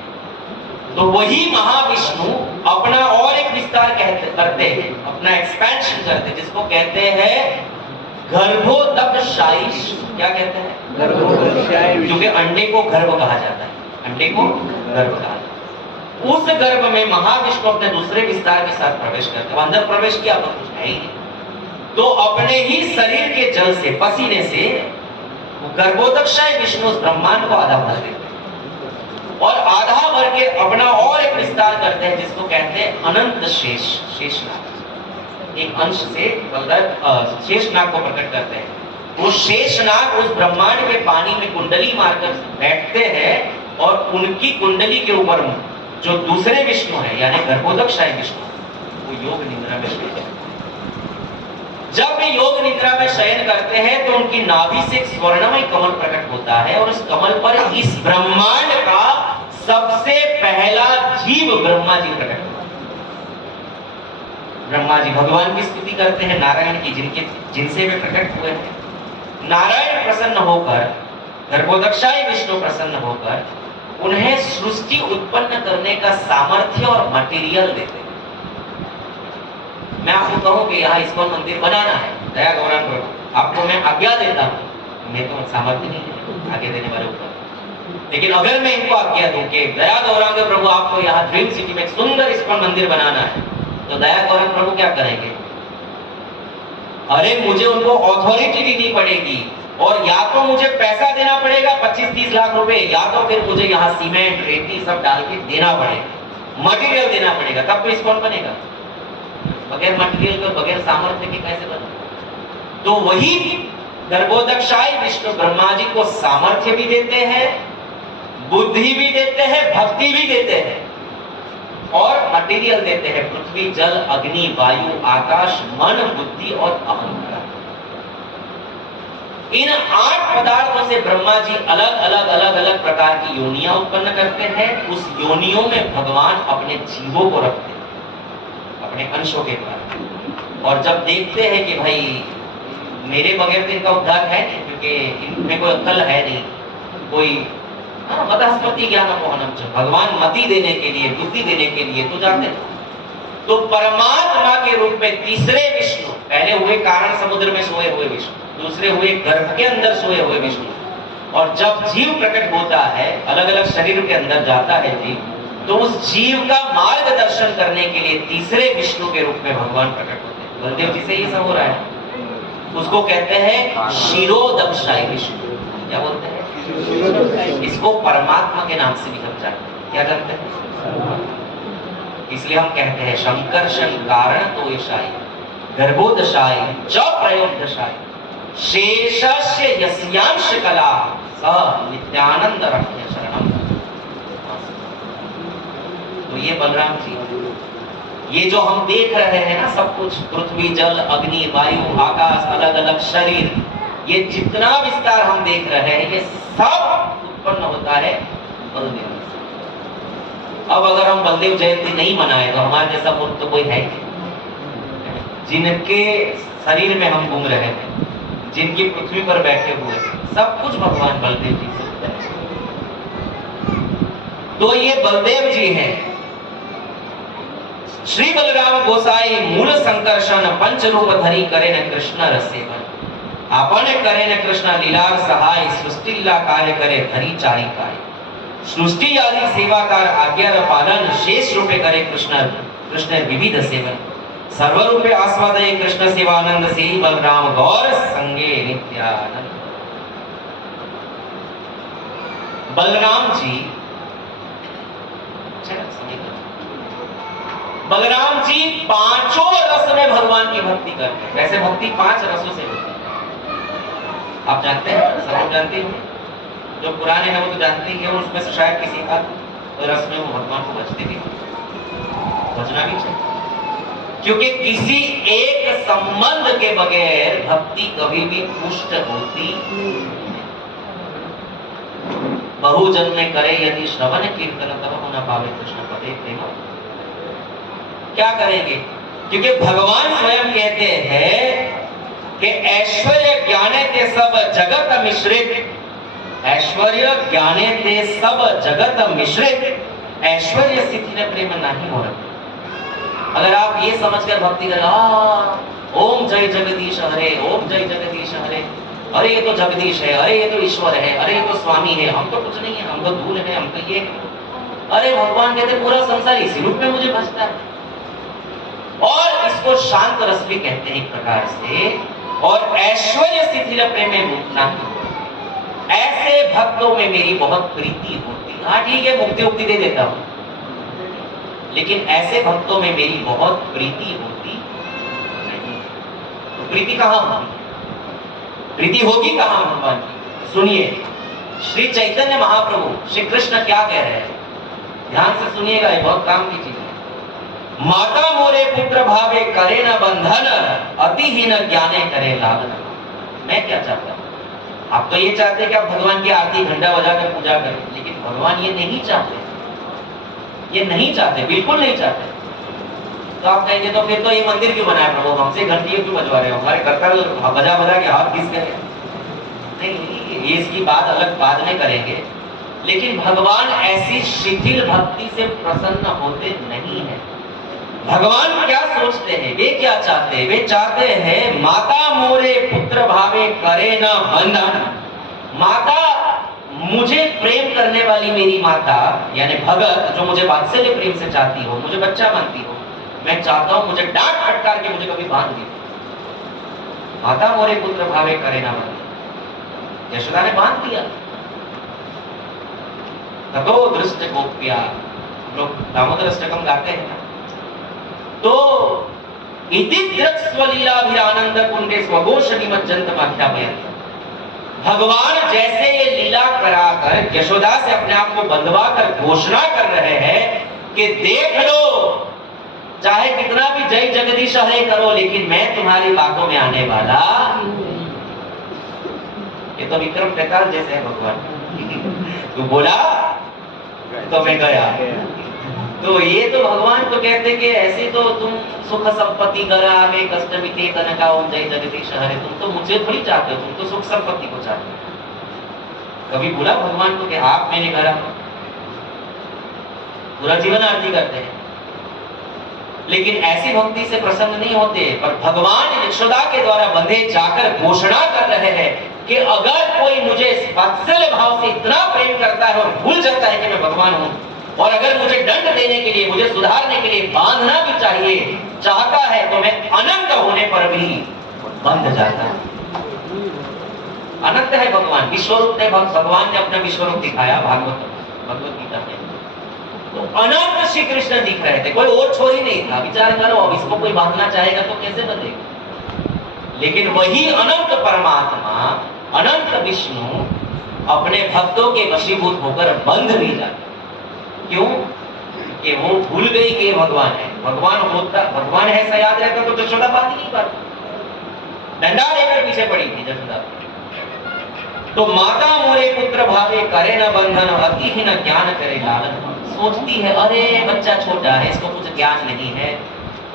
तो वही महाविष्णु अपना और एक विस्तार करते हैं, अपना एक्सपेंशन करते हैं, जिसको कहते हैं गर्भोदकशायी। क्या कहते हैं? गर्भोदकशायी। क्योंकि अंडे को गर्भ कहा जाता है, अंडे को गर्भ कहा जाता है। उस गर्भ में महाविष्णु अपने दूसरे विस्तार के साथ प्रवेश करते हैं। अंदर प्रवेश किया तो कुछ है ही नहीं, तो अपने ही शरीर के जल से, पसीने से गर्भोदकशायी विष्णु उस ब्रह्मांड को आधा भर देते हैं, और आधा भर के अपना और एक विस्तार करते हैं, जिसको कहते हैं अनंत शेषनाग। एक अंश से शेषनाग को प्रकट करते हैं। वो शेषनाग उस ब्रह्मांड में पानी में कुंडली मारकर बैठते हैं, और उनकी कुंडली के ऊपर जो दूसरे विष्णु है, यानी गर्भोदकशायी विष्णु, वो योग निद्रा में शयन करते हैं। जब वे योग निद्रा में शयन करते हैं तो उनकी नाभि से एक स्वर्णमय कमल प्रकट होता है, और उस कमल पर इस ब्रह्मांड का सबसे पहला जीव ब्रह्मा जी प्रकट होता है। ब्रह्मा जी भगवान की स्तुति करते हैं, नारायण की, जिनसे वे प्रकट हुए हैं। नारायण प्रसन्न होकर, गर्भोदकशायी विष्णु प्रसन्न होकर उन्हें सृष्टि उत्पन्न करने का सामर्थ्य और मटेरियल देते हैं। मैं आपको कहूं कि यहाँ इस्कॉन मंदिर बनाना है, दया गौरांग प्रभु, आपको मैं आज्ञा देता हूँ। मैं तो सामर्थ्य नहीं है आगे देने वाले ऊपर, लेकिन अगर मैं इनको आज्ञा दूं कि दया गौरांग प्रभु आपको यहाँ ड्रीम सिटी में एक सुंदर इस्कॉन मंदिर बनाना है, तो दया गौरांग प्रभु क्या करेंगे? अरे मुझे उनको अथॉरिटी देनी पड़ेगी, और या तो मुझे पैसा देना पड़ेगा 25-30 लाख रुपए, या तो फिर मुझे यहाँ सीमेंट रेती सब डाल के देना पड़ेगा, मटेरियल देना पड़ेगा, तब तो इस्कॉन बनेगा। बगैर मटेरियल के, बगैर सामर्थ्य के कैसे बनेगा? तो वही गर्भोदकशायी विष्णु ब्रह्मा जी को सामर्थ्य भी देते हैं, बुद्धि भी देते हैं, भक्ति भी देते हैं, और मटेरियल देते हैं, पृथ्वी, जल, अग्नि, वायु, आकाश, मन, बुद्धि और अहंकार। इन 8 पदार्थों से ब्रह्मा जी अलग अलग प्रकार की योनियां उत्पन्न करते हैं। उस योनियों में भगवान अपने जीवों को रखते हैं, अपने अंशों के द्वारा। और जब देखते हैं कि भाई मेरे बगैर तो इनका उद्धार है नहीं, क्योंकि इनमें कोई अक्ल है नहीं, कोई मतस्पति ज्ञान मोहनम, भगवान मति देने के लिए, बुद्धि देने के लिए तो जाते हैं। तो परमात्मा के रूप में तीसरे विष्णु, पहले हुए कारण समुद्र में सोए हुए विष्णु, दूसरे हुए गर्भ के अंदर सोए हुए विष्णु, और जब जीव प्रकट होता है, अलग अलग शरीर के अंदर जाता है जीव, तो उस जीव का मार्गदर्शन करने के लिए तीसरे विष्णु के रूप में भगवान प्रकट होते हैं। बलदेव जी से ये सब हो रहा है, उसको कहते हैं शिरोदकशायी विष्णु। क्या बोलते हैं? इसको परमात्मा के नाम से भी हम जानते हैं। क्या जानते हैं? इसलिए हम कहते हैं शंकर्षण कारण तो यशाई, गर्भोदशाई, च प्रयोगदशाई, शेषस्य यस्यांश कला स नित्यानंद रम्य शरणम। तो ये बलराम जी, ये जो हम देख रहे हैं ना सब कुछ, पृथ्वी, जल, अग्नि, वायु, आकाश, अलग अलग शरीर, ये जितना विस्तार हम देख रहे हैं, ये सब उत्पन्न होता है बलदेव। अब अगर हम बलदेव जयंती नहीं मनाए तो हमारे जैसा मूर्ख तो कोई है नहीं। जिनके शरीर में हम घूम रहे हैं, जिनकी पृथ्वी पर बैठे हुए, सब कुछ भगवान बलदेव जी से। तो ये बलदेव जी हैं। श्री बलराम गोसाई मूल संकर्षण पंच रूप धरी करे न कृष्ण रसेवन आपने करे न कृष्ण लीलार सहाय सृष्टिला कार्य करे धरी चारी काय सृष्टि आदि सेवाकार आज्ञा पालन शेष रूपे करे कृष्ण विविध सेवन सर्व रूपे आस्वादये कृष्ण सेवानंद से बलराम गौर संगे नित्यानंद। बलराम जी पांचों रस में भगवान की भक्ति करते हैं। वैसे भक्ति 5 रसों से होती है, आप जानते हैं, सब लोग जानते हैं। जो पुराने हैं वो तो जानते ही हैं, उसमें से शायद किसी का रस में वो भगवान को भजते भी, भजना भी चाहिए, क्योंकि किसी एक संबंध के बगैर भक्ति कभी भी पुष्ट होती बहुजन में करे यदि श्रवण कीर्तन तब होना पावे कृष्ण पदे प्रेम। क्या करेंगे? क्योंकि भगवान स्वयं कहते हैं कि ऐश्वर्य ज्ञाने ते सब जगत मिश्रित, ऐश्वर्य ज्ञाने ते सब जगत मिश्रित ऐश्वर्य स्थिति ने प्रेम नहीं हो रहा। अगर आप ये समझकर भक्ति करें ओम जय जगदीश हरे, ओम जय जगदीश हरे, अरे ये तो जगदीश है, अरे ये तो ईश्वर है, अरे ये तो स्वामी है, हम तो कुछ नहीं है, हम तो धूल है, हम तो ये है। अरे भगवान कहते पूरा संसार इसी रूप में मुझे भजता है। और इसको शांत रस भी कहते हैं एक प्रकार से। और ऐश्वर्य स्थिति प्रेम में नहीं, ऐसे भक्तों में मेरी बहुत प्रीति होती। हाँ ठीक है, मुक्ति उक्ति दे देता हूं, लेकिन ऐसे भक्तों में मेरी बहुत प्रीति होती नहीं। तो प्रीति कहां होगी? प्रीति होगी कहां भगवान की? सुनिए, श्री चैतन्य महाप्रभु श्री कृष्ण क्या कह रहे हैं, ध्यान से सुनिएगा, ये बहुत काम की चीज है। माता मोरे पुत्र भावे करे न बंधन, अतिहीन ज्ञाने करे लालन। मैं क्या चाहता हूं? आप तो ये चाहते हैं कि आप भगवान की आरती घंटा बजाकर पूजा करें, लेकिन भगवान ये नहीं चाहते, ये नहीं चाहते, बिल्कुल नहीं चाहते। तो आप कहेंगे तो फिर तो ये मंदिर क्यों बनाया प्रभु, हमसे घंटियां क्यों बजवा रहे हो, हमारे करताल बजा बजा के हाथ घिस गए। नहीं, ये इसकी बात अलग बाद में करेंगे, लेकिन भगवान ऐसी शिथिल भक्ति से प्रसन्न होते नहीं है। भगवान क्या सोचते हैं, वे क्या चाहते हैं? वे चाहते हैं माता मोरे पुत्र भावे करे न बंधन। माता, मुझे प्रेम करने वाली मेरी माता यानी भगत, जो मुझे वात्सल्य प्रेम से चाहती हो, मुझे बच्चा मानती हो, मैं चाहता हूं मुझे डांट फटकार के मुझे कभी बांध दे। माता मोरे पुत्र भावे करे ना बंधन। यशोदा ने बांध दिया। ततो दृष्ट गोप्या, लोग दामोदर अष्टकम गाते हैं ना, तो इति स्वलीलाभिरानंद कुंडे स्वघोष निमज्जंत माख्यापयन्त। भगवान जैसे ये लीला कराकर यशोदा से अपने आप को बंधवा कर घोषणा कर रहे हैं कि देख लो, चाहे कितना भी जय जगदीश हरे करो, लेकिन मैं तुम्हारी बातों में आने वाला। ये तो विक्रम बेताल जैसे है भगवान। तू बोला तो मैं गया। तो ये तो भगवान तो कहते कि ऐसे तो तुम सुख संपत्ति करा में कष्ट मिटे कनका ओम जय जगदीश हरे, तुम तो मुझे थोड़ी चाहते हो, तुम तो सुख संपत्ति को चाहते हो। कभी बोला भगवान को कि आप मैंने करा? पूरा जीवन आरती करते हैं, लेकिन ऐसी भक्ति से प्रसन्न नहीं होते। पर भगवान यशोदा के द्वारा बंधे जाकर घोषणा कर रहे हैं कि अगर कोई मुझे वात्सल्य भाव से इतना प्रेम करता है और भूल जाता है कि मैं भगवान हूं, और अगर मुझे दंड देने के लिए, मुझे सुधारने के लिए बांधना भी चाहिए चाहता है, तो मैं अनंत होने पर भी बंध जाता है। अनंत है भगवान, विश्वरूप ने, भगवान ने अपना विश्वरूप दिखाया भगवत गीता में। तो अनंत श्री कृष्ण दिख रहे थे, कोई और छोरी नहीं था। विचार करो, अब इसको कोई बांधना चाहेगा तो कैसे बंधेगा? लेकिन वही अनंत परमात्मा, अनंत विष्णु अपने भक्तों के वशीभूत होकर बंध भी जाते। क्यों? कि वो भूल गई कि भगवान है। भगवान होता, भगवान है ऐसा याद रहता तो यशोदा बात ही नहीं पाती, डंडा लेकर पीछे पड़ी थी यशोदा। तो माता मोरे पुत्र भावे करे न बंधन, अतिहीन ज्ञान करे लालन। सोचती है अरे बच्चा छोटा है, इसको कुछ ज्ञान नहीं है,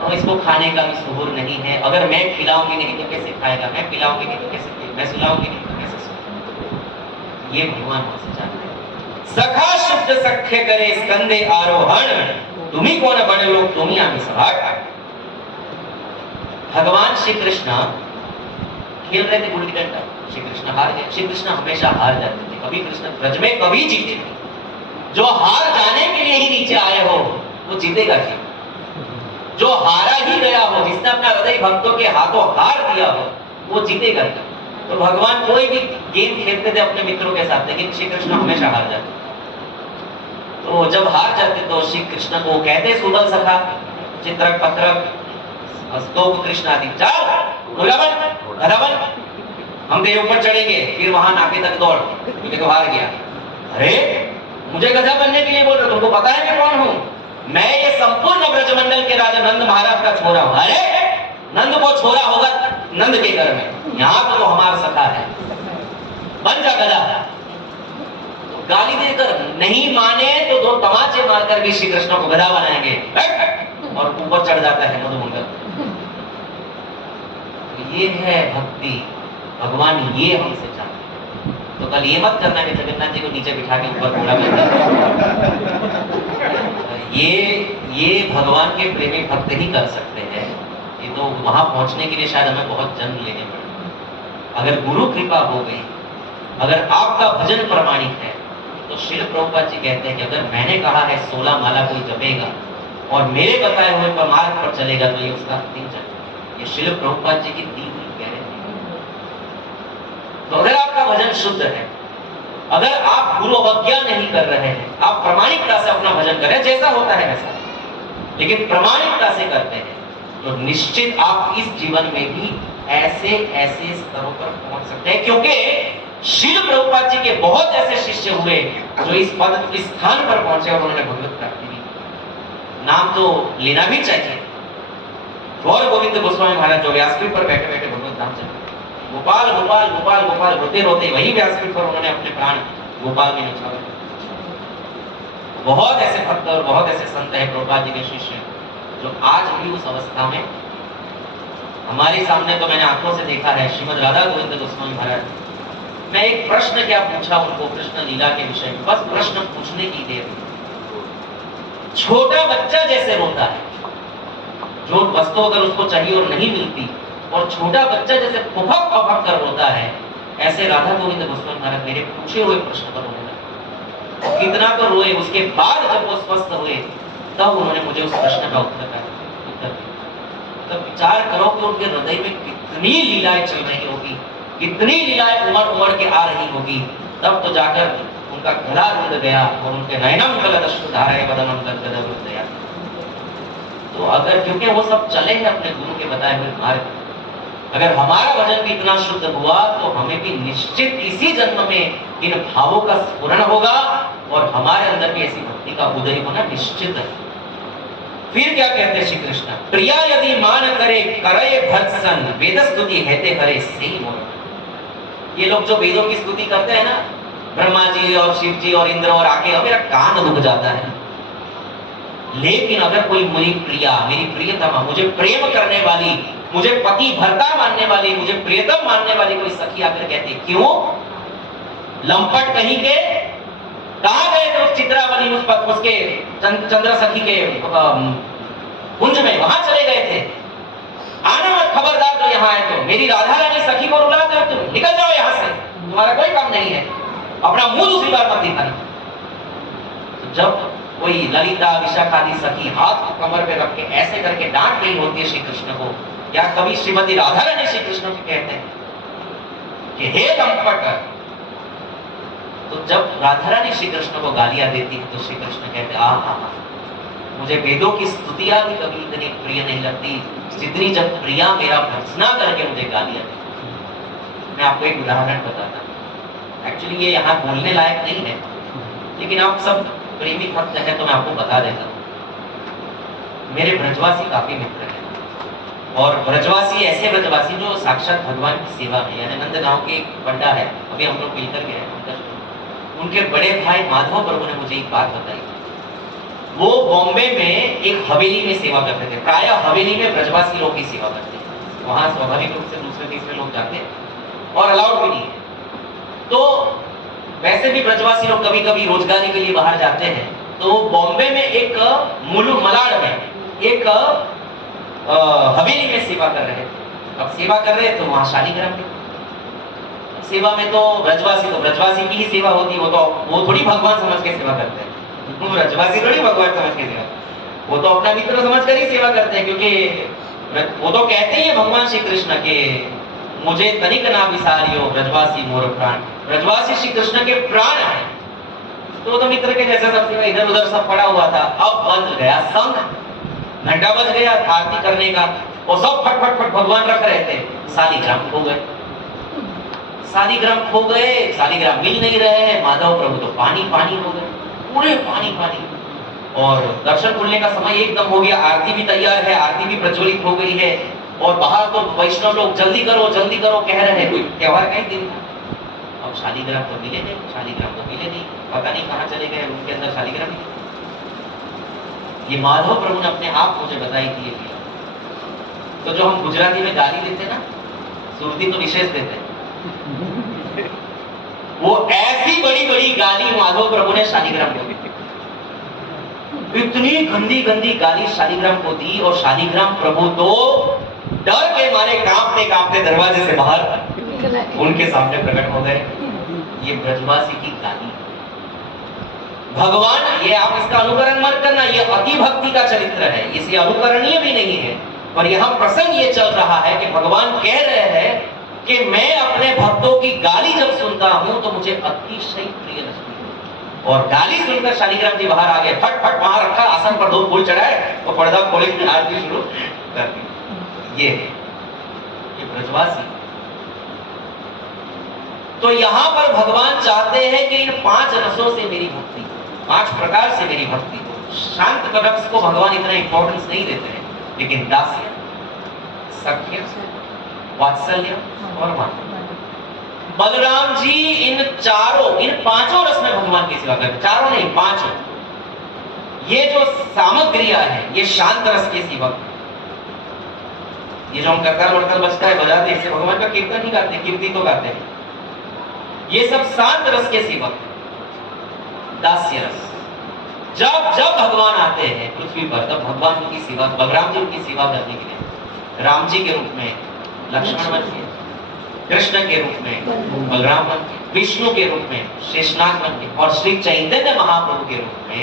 और इसको खाने का भी सुहूर नहीं है, अगर मैं खिलाऊंगी नहीं तो कैसे खाएगा, मैं पिलाऊंगी नहीं तो कैसे पिएगा, मैं सुलाऊंगी नहीं तो कैसे सुलाऊंगी। ये भगवान हमसे चाहते हैं। सखा शुद्ध सख्य करे स्कंदे आरोहण, तुम्ही कोण बने लोग, तुम्ही आम्ही सभाट। भगवान श्री कृष्ण खेल रहे थे गुल्ली डंडा, श्री कृष्ण हार गए। श्री कृष्ण हमेशा हार जाते थे, कभी कृष्ण ब्रज में कभी जीते नहीं। जो हार जाने के लिए ही नीचे आए हो वो जीतेगा जी। जो हारा ही गया हो, जिसने अपना हृदय भक्तों के हाथों हार दिया हो, वो जीतेगा जी। तो भगवान कोई भी गेम खेलते थे अपने मित्रों के साथ, लेकिन श्री कृष्ण हमेशा हार जाते। तो जब हार जाते तो श्री कृष्ण को कहते सुबल सखा, चित्रक पत्रक स्तोक कृष्ण आदि, जाओ घोड़ावन, हम तेरे ऊपर चढ़ेंगे, फिर वहां नाके तक दौड़, क्योंकि तो हार गया। अरे मुझे गधा बनने के लिए बोल रहे हो, तुमको पता है मैं कौन हूं? मैं ये संपूर्ण ब्रजमंडल के राजा नंद महाराज का छोरा हूं। अरे नंद को छोरा होगा नंद के घर में, यहाँ तो हमारा सखा है, बन जा गधा। गाली देकर नहीं माने तो दो तमाचे मारकर भी श्री कृष्ण को गधा बनाएंगे, और ऊपर चढ़ जाता है मधुमंगल। ये है भक्ति, भगवान ये हमसे चाहते। तो कल ये मत करना कि जगन्नाथ जी को नीचे बिठा के ऊपर घोड़ा ये भगवान के प्रेमी भक्त ही कर सकते हैं। ये तो वहां पहुंचने के लिए शायद हमें बहुत जन्म लेने पड़े। अगर गुरु कृपा हो गई, अगर आपका भजन प्रमाणित है, तो श्रील प्रभुपाद जी कहते हैं कि अगर मैंने कहा है 16 माला कोई जपेगा और मेरे बताए हुए मार्ग पर चलेगा, तो ये उसका अंतिम जन्म। ये श्रील प्रभुपाद जी की दी हुई गारंटी। तो अगर आपका भजन शुद्ध है, अगर आप गुरु अवज्ञा नहीं कर रहे हैं, आप प्रामाणिकता से अपना भजन कर रहे हैं, जैसा होता है वैसा, लेकिन प्रामाणिकता से करते हैं, तो निश्चित आप इस जीवन में भी ऐसे ऐसे स्तरों पर पहुंच सकते हैं। क्योंकि श्रील प्रभुपाद जी के बहुत ऐसे शिष्य हुए जो इस पद इस स्थान पर पहुंचे और उन्होंने भगवत प्राप्ति की। नाम तो लेना भी चाहिए। गौर गोविंद गोस्वामी महाराज जो व्यासपीठ पर बैठे बैठे भगवत धाम चले, गोपाल गोपाल गोपाल गोपाल रोते रोते वही व्यासपीठ पर उन्होंने अपने प्राण गोपाल में न्यौछावर। बहुत ऐसे भक्त और बहुत ऐसे संत हैं प्रभुपाद जी के शिष्य जो आज भी उस अवस्था में हमारे सामने, तो मैंने आंखों से देखा है। श्रीमद राधा गोविंद गोस्वामी महाराज, मैं एक प्रश्न क्या पूछा उनको कृष्ण लीला के विषय में, बस प्रश्न पूछने की देर। छोटा बच्चा जैसे रोता है, जो वस्तु अगर उसको चाहिए और नहीं मिलती, और छोटा बच्चा जैसे फुफक फुफक कर रोता है, ऐसे राधा गोविंद गोस्वामी महाराज मेरे पूछे हुए प्रश्न पर रोने लगे। कितना तो रोए, उसके बाद जब वो स्वस्थ हुए तब उन्होंने मुझे उस प्रश्न का उत्तर दिया। तब विचार करो कि उनके हृदय में कितनी लीलाएं चल रही होगी, कितनी लीलाएं उमड़ उमड़ के आ रही होगी, तब तो जाकर उनका गला रुंध गया और उनके नयनम गलदश्रुधाराय वदनम गदगदया। तो अगर, क्योंकि वो सब चले हैं अपने गुरु के बताए हुए मार्ग, अगर हमारा भजन भी इतना शुद्ध हुआ तो हमें भी निश्चित इसी जन्म में इन भावों का स्फुरण होगा और हमारे अंदर भी ऐसी भक्ति का उदय होना निश्चित है। फिर क्या कहते हैं श्री कृष्ण, प्रिया यदि मान करे करे भत्सन वेद स्तुति हेते हरे सही मोर। ये लोग जो वेदों की स्तुति करते हैं ना, ब्रह्मा जी और शिव जी और इंद्र और आके, अब मेरा कान दुख जाता है। लेकिन अगर कोई मेरी प्रिया, मेरी प्रियतमा, मुझे प्रेम करने वाली, मुझे पति भरता मानने वाली, मुझे प्रियतम मानने वाली कोई सखी आकर कहती, क्यों लंपट कहीं के, कहां गए थे उस चित्रावली, उसके चंद्र सखी के कुंज में, वहां चले गए थे, आना मत खबरदार, तो यहाँ आए तो मेरी राधा रानी सखी को रुलाते हो, तुम निकल जाओ यहाँ से, तुम्हारा कोई काम नहीं है, अपना मुंह दूसरी बार मत दिखाना। तो जब कोई ललिता विशाखादि सखी हाथ को कमर पे रख के ऐसे करके डांट रही होती है श्री कृष्ण को, या कभी श्रीमती राधा रानी श्री कृष्ण को कहते हैं कि हे लंपट, तो जब राधा रानी श्री कृष्ण को गालियां देती है तो श्री कृष्ण कहते हैं, आहा, मुझे वेदों की स्तुतियां भी कभी इतनी प्रिय नहीं लगती जितनी जब प्रिया मेरा भर्त्सना करके मुझे गालियां देती। मैं आपको एक उदाहरण बताता हूं, एक्चुअली ये यहाँ बोलने लायक नहीं है, लेकिन आप सब प्रेमी भक्त है तो मैं आपको बता देता हूँ। मेरे ब्रजवासी काफी मित्र हैं, और ब्रजवासी ऐसे ब्रजवासी जो साक्षात भगवान की सेवा में, यानी नंद गांव के एक पंडा है, अभी हम लोग मिलकर गए, उनके बड़े भाई माधव प्रभु ने मुझे एक बात बताई। वो बॉम्बे में एक हवेली में सेवा करते थे, प्रायः हवेली में ब्रजवासी लोग की सेवा करते हैं, वहां स्वाभाविक रूप से दूसरे तीसरे लोग जाते हैं और अलाउड भी नहीं है। तो वैसे भी ब्रजवासी लोग कभी कभी रोजगारी के लिए बाहर जाते हैं, तो बॉम्बे में एक मलाड में एक हवेली में सेवा कर रहे थे। अब सेवा कर रहे तो वहां शालीग्राम के सेवा में तो ब्रजवासी की ही सेवा होती है। वो थोड़ी भगवान समझ के सेवा करते हैं, ब्रजवासी थोड़ी भगवान समझ के सेवा, वो तो अपना मित्र समझ कर ही सेवा करते हैं, क्योंकि वो तो कहते ही है भगवान श्री कृष्ण के मुझे तनिक ना विसारियो ब्रजवासी मोर प्राण, ब्रजवासी श्री कृष्ण के प्राण है। तो वो तो मित्र के जैसा सब सेवा इधर उधर सब पड़ा हुआ था। अब बज गया संघ, घंटा बज गया आरती करने का, और सब फट फट फट भगवान रख रहे थे, शालीग्राम खो गए। शालीग्राम खो गए, शालीग्राम मिल नहीं रहे हैं। माधव प्रभु तो पानी पानी हो गए, पूरे पानी पानी। और दर्शन खुलने का समय एकदम हो गया, आरती भी तैयार है, आरती भी प्रज्वलित हो गई है, और बाहर तो वैष्णव लोग जल्दी करो कह रहे हैं। कोई त्योहार का ही दिन था। अब शालीग्राम तो मिले नहीं, पता नहीं कहाँ चले गए, उनके अंदर शालीग्राम नहीं। ये माधव प्रभु ने अपने आप मुझे बताई थी ये किया। तो जो हम गुजराती में गाली देते ना, सुरती तो विशेष देते हैं, वो ऐसी बड़ी बड़ी गाली माधव प्रभु ने शालीग्राम को दी। इतनी गंदी गंदी गाली शालीग्राम को दी, और शालीग्राम प्रभु तो डर के मारे कांपते कांपते दरवाजे से बाहर उनके सामने प्रकट हो गए। ये ब्रजवासी की गाली, भगवान, ये आप इसका अनुकरण मत करना, ये अति भक्ति का चरित्र है, इसे अनुकरणीय भी नहीं है। पर यहां प्रसंग ये चल रहा है कि भगवान कह रहे हैं कि मैं अपने भक्तों की गाली जब सुनता हूं तो मुझे अतिशय प्रिय लगती है। और गाली सुनकर शालीग्राम जी बाहर आ गए, फट फट वहां रखा आसन पर 2 फूल चढ़ाए और पर्दा खोले आरती शुरू कर दी। ये ब्रजवासी। तो यहां पर भगवान चाहते हैं कि इन 5 रसों से मेरी भक्ति, 5 प्रकार से मेरी भक्ति हो। शांत रस को भगवान इतना इंपॉर्टेंस नहीं देते हैं, लेकिन दास्य, सख्य, वात्सल्य और मान। बलराम जी इन 5 रस में भगवान की सेवा करते, 4 नहीं 5। ये जो सामग्रियां है ये शांत रस के सेवक। ये जो हम करताल वड़ताल बजता है बजाते, इससे भगवान का कीर्तन ही गाते, कीर्ति तो गाते हैं। ये सब शांत रस के सेवक। दास्य रस, जब जब भगवान आते हैं पृथ्वी पर, तब भगवान उनकी सेवा, बलराम जी उनकी सेवा करने के लिए राम जी के रूप में लक्ष्मण बन के, कृष्ण के रूप में बलराम बन के, विष्णु के रूप में शेषनाग बन के, और श्री चैतन्य महाप्रभु के रूप में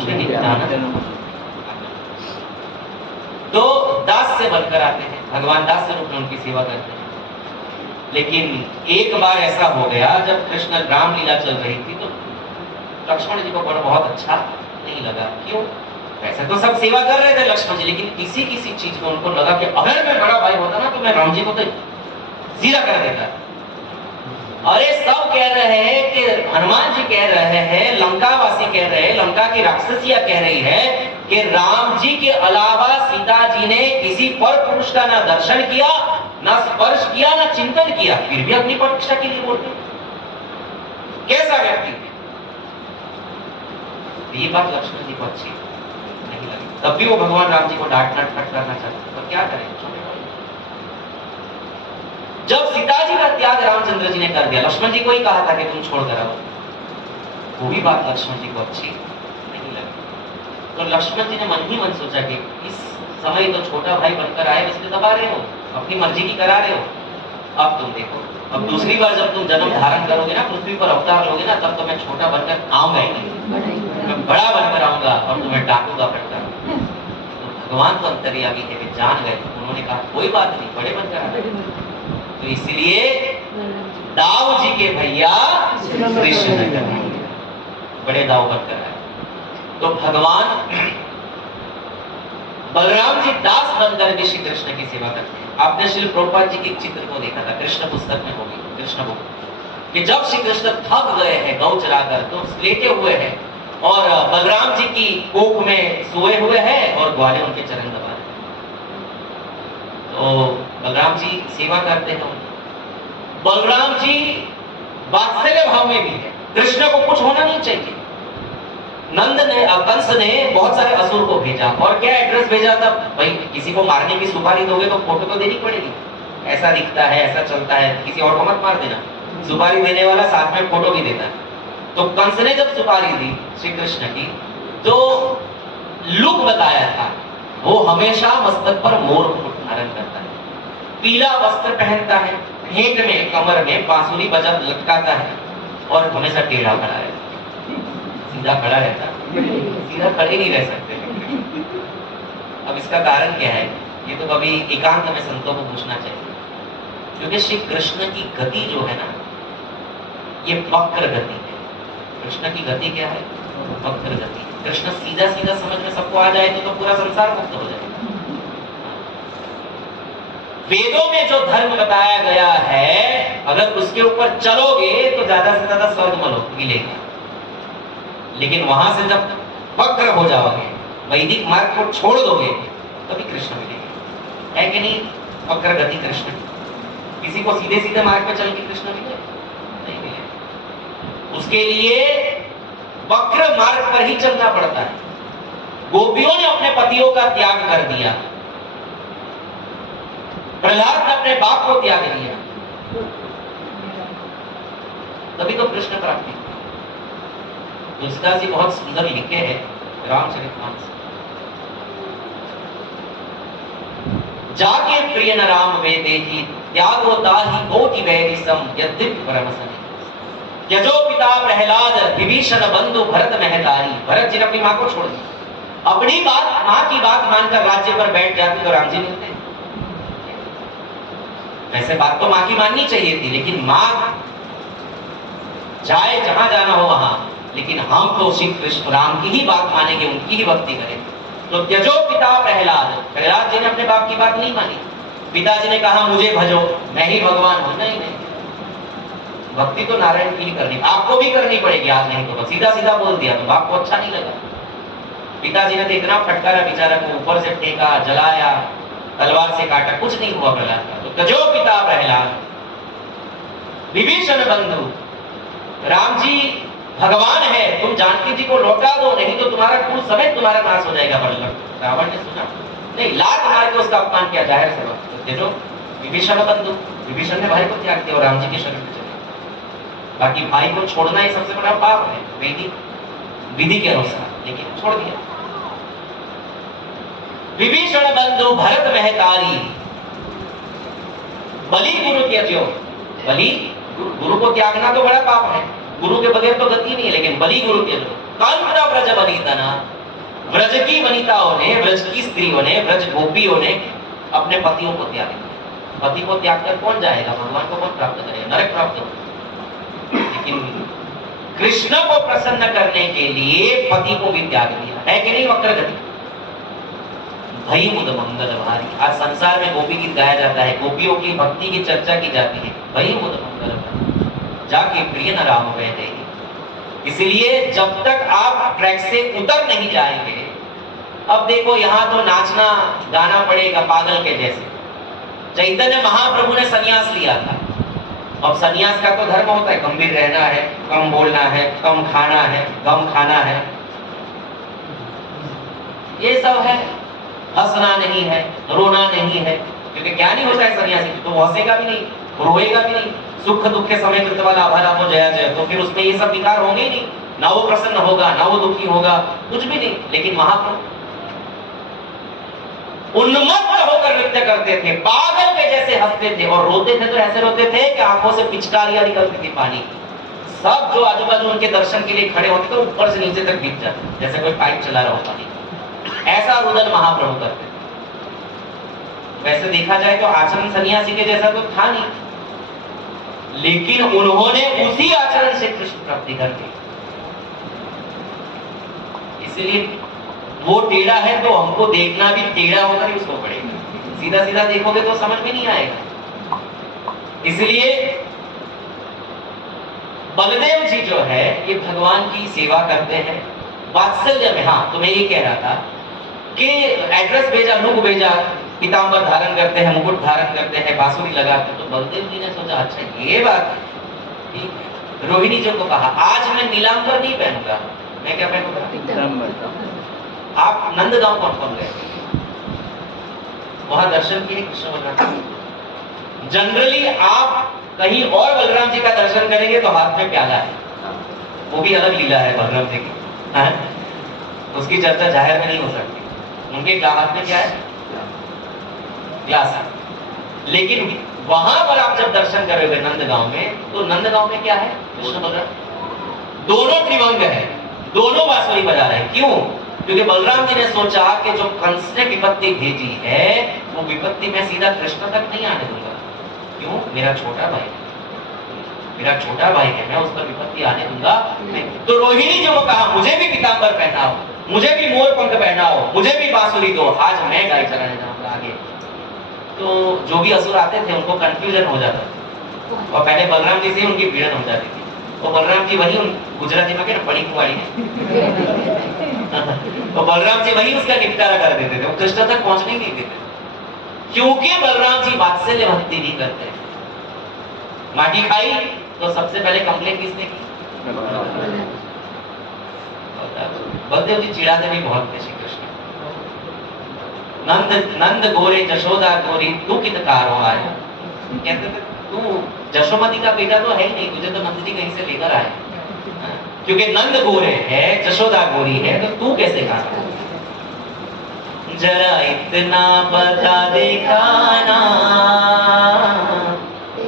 श्री नित्यानंद। तो दास से बनकर आते हैं, भगवान दास के रूप में उनकी सेवा करते हैं। लेकिन एक बार ऐसा हो गया, जब कृष्ण रामलीला चल रही थी तो लक्ष्मण जी को बहुत अच्छा नहीं लगा। क्यों? वैसे तो सब सेवा कर रहे थे लक्ष्मण जी, लेकिन किसी किसी चीज में उनको लगा कि अगर मैं बड़ा भाई होता ना तो मैं राम जी को तो जीरा कर देता। अरे सब कह रहे हैं कि हनुमान जी कह रहे हैं, लंकावासी कह रहे हैं, लंका की राक्षसियां कह रही है कि राम जी के अलावा सीता जी ने किसी पर पुरुष का ना दर्शन किया, ना स्पर्श किया, ना चिंतन किया, फिर भी अपनी प्रतिष्ठा के लिए बोलते। कैसा व्यक्ति? ये बात लक्ष्मण जी को अच्छी नहीं लगी। तब भी वो भगवान राम जी को डांटना ठट करना चाहते, तो क्या करें? जब सीता जी का त्याग रामचंद्र जी ने कर दिया, लक्ष्मण जी को ही कहा था कि तुम छोड़ कर आओ, वो भी बात लक्ष्मण जी को अच्छी नहीं लगी। तो लक्ष्मण जी ने मन ही मन सोचा कि इस समय तो छोटा भाई बनकर आए, इसमें दबा रहे हो, अपनी मर्जी की करा रहे हो। अब तुम देखो, अब दूसरी बार जब तुम जन्म धारण करोगे ना, पृथ्वी पर अवतार लोगे ना, तब तो मैं छोटा बनकर आऊंगा ही नहीं, मैं बड़ा बनकर आऊंगा और तुम्हें डांटूंगा फटकर। तो भगवान तो अंतर्यामी थे, वे जान गए, उन्होंने कहा कोई बात नहीं, बड़े बनकर आए। तो इसलिए दाऊ जी के भैया कृष्ण बड़े दाऊ बनकर आए। तो भगवान बलराम जी दास बनकर भी श्री कृष्ण की सेवा करते हैं। आपने श्री प्रभुपाद जी के चित्र को देखा था, कृष्ण पुस्तक में होगी, कृष्ण बुक, कि जब श्री कृष्ण थक गए हैं गौ चराकर, तो लेटे हुए हैं और बलराम जी की कोख में सोए हुए हैं और ग्वाले उनके चरण दबा रहे हैं। तो बलराम जी सेवा करते हैं। बलराम जी वात्सल्य भाव में भी है, कृष्ण को कुछ होना नहीं चाहिए। नंद ने, कंस ने बहुत सारे असुर को भेजा, और क्या एड्रेस भेजा था? भाई किसी को मारने की सुपारी दोगे तो फोटो तो देनी पड़ेगी, ऐसा दिखता है, ऐसा चलता है, किसी और को मत मार देना। सुपारी देने वाला साथ में फोटो भी देता है। तो कंस ने जब सुपारी दी श्री कृष्ण की, जो लुक बताया था वो हमेशा मस्तक पर मोर मुकुट धारण करता है, पीला वस्त्र पहनता है, भेंट में कमर में बांसुरी बजा लटकाता है और हमेशा टेढ़ा खड़ा रहता। सीधा खड़ा रहता, सीधा खड़े नहीं रह सकते। अब इसका कारण क्या है, ये तो कभी एकांत में संतों को पूछना चाहिए, क्योंकि श्री कृष्ण की गति जो है ना, ये वक्र गति है। कृष्ण की गति क्या है? वक्र गति। कृष्ण सीधा सीधा समझ में सबको आ जाए तो पूरा संसार मुक्त हो जाए। वेदों में जो धर्म बताया गया है, अगर उसके ऊपर चलोगे तो ज्यादा से ज्यादा स्वर्ग मिलेगा, लेकिन वहां से जब वक्र हो जाओगे, वैदिक मार्ग को छोड़ दोगे, तभी कृष्ण मिलेगा। है कि नहीं? वक्र गति कृष्ण। किसी को सीधे सीधे मार्ग पे चल के कृष्ण मिले? नहीं मिले। उसके लिए वक्र मार्ग पर ही चलना पड़ता है। गोपियों ने अपने पतियों का त्याग कर दिया, प्रहलाद ने अपने बाप को त्याग दिया, तभी तो कृष्ण प्राप्ति। तुलसीदास जी बहुत सुंदर लिखे हैं रामचरितमानस। जाके प्रिय न राम वे देखी, त्यागो ताहि कोटि वैरि सम, यद्यपि परम सने। यजो पिता प्रहलाद, विभीषण बंधु भरत महतारी। भरत जी ने अपनी मां को छोड़ दिया, अपनी बात, मां की बात मानकर राज्य पर बैठ जाते तो राम जी मिलते। वैसे बात तो मां की माननी चाहिए थी, लेकिन मां जाए जहां जाना हो वहां, लेकिन हम तो श्री कृष्ण राम की ही बात मानेंगे, उनकी ही भक्ति करें। तो त्यजो पिता प्रहलाद, प्रहलाद जी ने अपने बाप की बात नहीं मानी। पिताजी ने कहा मुझे भजो, मैं ही भगवान हूं। नहीं नहीं, भक्ति तो नारायण की ही करनी, आपको भी करनी पड़ेगी। आज नहीं तो सीधा सीधा बोल दिया तो बाप को अच्छा नहीं लगा। पिताजी ने तो इतना फटकारा बेचारा को, ऊपर से फेंका, जलाया, तलवार से काटा, कुछ नहीं हुआ प्रहलाद का। तो त्यजो पिता प्रहलाद, विभीषण बंधु, राम जी भगवान है, तुम जानकी जी को लौटा दो, नहीं तो तुम्हारा कुल समेत तुम्हारा नाश हो जाएगा। रावण ने सुना नहीं, लात मार के उसका अपमान किया जाहिर से। देखो विभीषण बंधु, विभीषण ने भाई को त्याग दिया और राम जी के शरण में चले। बाकी भाई को छोड़ना ही सबसे बड़ा पाप है वैदिक विधि के अनुसार, लेकिन छोड़ दिया। विभीषण बंधु भरत महतारी, बलि गुरु त्यज्यो। बलि गुरु को त्यागना तो बड़ा पाप है, गुरु के बगैर तो गति नहीं है, लेकिन बलि गुरु त्यज्यो। कांता व्रज वनितना, व्रज की वनिताओं ने, व्रज की स्त्रियों ने, व्रज गोपियों ने अपने पतियों को त्याग दिया। पति को त्याग कर कौन जाएगा? भगवान को कौन प्राप्त करेगा? नरक प्राप्त होगा। लेकिन कृष्ण को प्रसन्न करने के लिए पति को भी त्याग दिया, है कि नहीं? वक्र गति। भई मुद मंगल भारी, आज संसार में गोपी गीत गाया जाता है, गोपियों की भक्ति की चर्चा की जाती है। भई मुद मंगल भारी, जाके प्रिय न राम वै देहि। इसलिए जब तक आप ट्रैक से उतर नहीं जाएंगे, अब देखो यहाँ तो नाचना गाना पड़ेगा पागल के जैसे। चैतन्य महाप्रभु ने सन्यास लिया था। अब सन्यास का तो धर्म होता है, गंभीर रहना है, कम बोलना है, कम खाना है, गम खाना है, ये सब है। हंसना नहीं है, रोना नहीं है, क्योंकि ज्ञानी होता है सन्यासी तो वो हंसेगा भी नहीं, रोएगा भी नहीं। सुख दुख के समय कृतवाला भला जया जय, तो फिर उसमें ये सब विकार होंगे ही नहीं, ना वो प्रसन्न होगा, ना वो दुखी होगा, कुछ भी नहीं। लेकिन महाप्रभु उन्मत्त होकर नृत्य करते थे, पागल के जैसे हंसते थे, और रोते थे तो ऐसे रोते थे कि आंखों से पिचकारियां निकलती थी पानी। सब जो आजू बाजू उनके दर्शन के लिए खड़े होते थे ऊपर से नीचे तक गिर जाते, जैसे कोई पाइप चला रहा हो पानी। ऐसा रुदन महाप्रभु करते थे। वैसे देखा जाए तो आचरण सन्यासी के जैसा तो था नहीं, लेकिन उन्होंने उसी आचरण से कृष्ण प्राप्ति कर ली। इसलिए वो टेढ़ा है तो हमको देखना भी टेढ़ा होकर ही उसको पड़ेगा। सीधा सीधा देखोगे तो समझ में नहीं आएगा। इसलिए बलदेव जी जो है ये भगवान की सेवा करते हैं वात्सल्य में। हाँ, तो मैं ये कह रहा था कि एड्रेस भेजा, नुक भेजा, पीतांबर धारण करते हैं, मुकुट धारण करते हैं, बांसुरी लगाते हैं। तो बलदेव जी ने सोचा अच्छा ये बात। रोहिणी जी को कहा आज मैं नीलांबर नहीं पहनूंगा, मैं क्या पहनूंगा? आप नंदगांव कौन गए, वहां दर्शन किए कृष्ण बलराम। जनरली आप कहीं और बलराम जी का दर्शन करेंगे तो हाथ में प्याला है, वो भी अलग लीला है बलराम जी की। उसकी चर्चा जाहिर में नहीं हो सकती। उनके हाथ में क्या है? ग्लास है। लेकिन वहां पर आप जब दर्शन करोगे नंदगांव में, तो नंदगांव में क्या है? कृष्ण बलराम दोनों त्रिभंग है, दोनों बांसुरी बजा रहे हैं। क्यों? क्योंकि बलराम जी ने सोचा कि जो कंस ने विपत्ति भेजी है, वो विपत्ति में सीधा कृष्ण तक नहीं आने दूंगा। क्यों? मेरा छोटा भाई है, मैं उस पर विपत्ति आने दूंगा नहीं। तो रोहिणी जी को कहा, मुझे भी पीतांबर पहनाओ, मुझे भी मोर पंख पहनाओ, मुझे भी बांसुरी दो, आज मैं गाय चलाने जाऊंगा आगे। तो जो भी असुर आते थे उनको कंफ्यूजन हो जाता था, और पहले बलराम जी से उनकी भिड़न हो जाती थी। तो बलराम जी वही गुजराती में क्या बड़ी कुआड़ी है तो बलराम जी वही उसका निपटारा कर देते थे, वो कृष्ण तक पहुंचने नहीं देते, क्योंकि बलराम जी वात्सल्य भक्ति नहीं करते। माटी खाई तो सबसे पहले कंप्लेंट किसने की? बलदेव जी चिढ़ाते भी बहुत थे श्री कृष्ण। नंद गोरे जशोदा गोरी तू कितकारो आया, कहते थे तू जशोमती का बेटा तो है ही नहीं, तुझे तो नंद जी कहीं से लेकर आए, क्योंकि नंद गोरे है, जशोदा गोरी है, तो तू कैसे कहा? जरा इतना बता दिखाना,